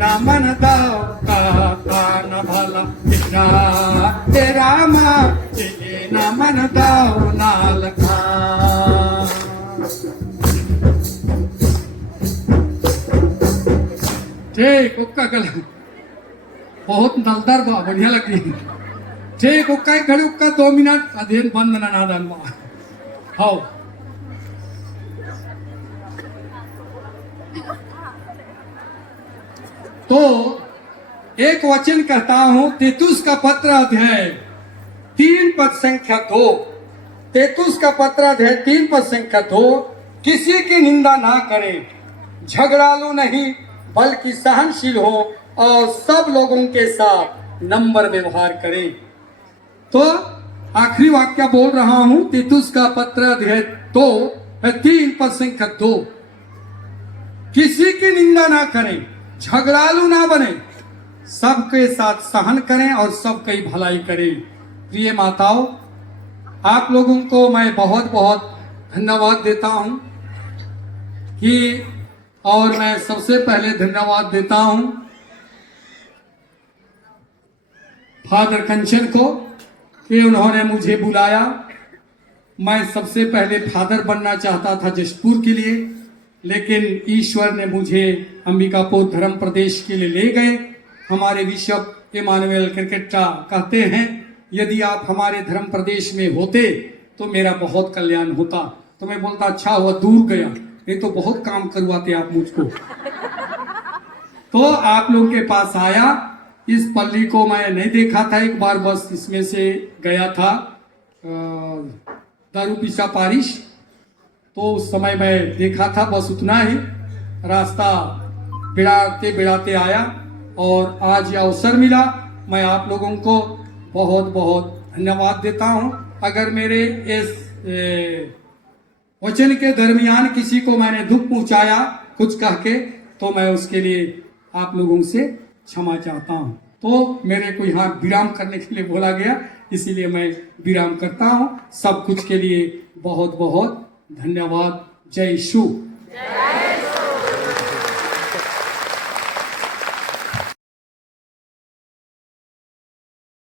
ना मन दाओ का तान भला इंद्रा तेरा माल ना मन दाओ नाल खान ठीक उक्का गला बहुत नलदार बा बढ़िया लगी ठीक उक्का एक घड़ी उक्का 2 मिनट अध्ययन बंद ना नादान बा हाँ तो एक वचन कहता हूं तीतुस का पत्र अध्याय 3 पद संख्या 2 तीतुस का पत्र अध्याय 3 पद संख्या 2 किसी की निंदा ना करें झगड़ालू नहीं बल्कि सहनशील हो और सब लोगों के साथ नम्र व्यवहार करें। तो आखिरी वाक्य बोल रहा हूं तीतुस का पत्र अध्याय 2 3 पद संख्या 2 किसी की निंदा ना करें झगड़ालू ना बने सबके साथ सहन करें और सबकी भलाई करें। प्रिय माताओं आप लोगों को मैं बहुत बहुत धन्यवाद देता हूं कि और मैं सबसे पहले धन्यवाद देता हूं फादर कंचन को कि उन्होंने मुझे बुलाया। मैं सबसे पहले फादर बनना चाहता था जशपुर के लिए, लेकिन ईश्वर ने मुझे अंबिकापुर धर्म प्रदेश के लिए ले गए। हमारे बिशप इमानुएल क्रिकेटा कहते हैं यदि आप हमारे धर्म प्रदेश में होते तो मेरा बहुत कल्याण होता। तो मैं बोलता अच्छा हुआ दूर गया, नहीं तो बहुत काम करवाते आप मुझको। तो आप लोगों के पास आया। इस पल्ली को मैं नहीं देखा था, एक बार बस इसमें से गया था दारूपिसा पारिश, तो उस समय मैं देखा था, बस उतना ही। रास्ता बिड़ाते बिड़ाते आया और आज यह अवसर मिला। मैं आप लोगों को बहुत बहुत धन्यवाद देता हूं। अगर मेरे इस वचन के दरमियान किसी को मैंने दुख पहुंचाया कुछ कह के, तो मैं उसके लिए आप लोगों से क्षमा चाहता हूं। तो मेरे को यहाँ विराम करने के लिए बोला गया, इसीलिए मैं विराम करता हूं। सब कुछ के लिए बहुत बहुत धन्यवाद। जय यीशु।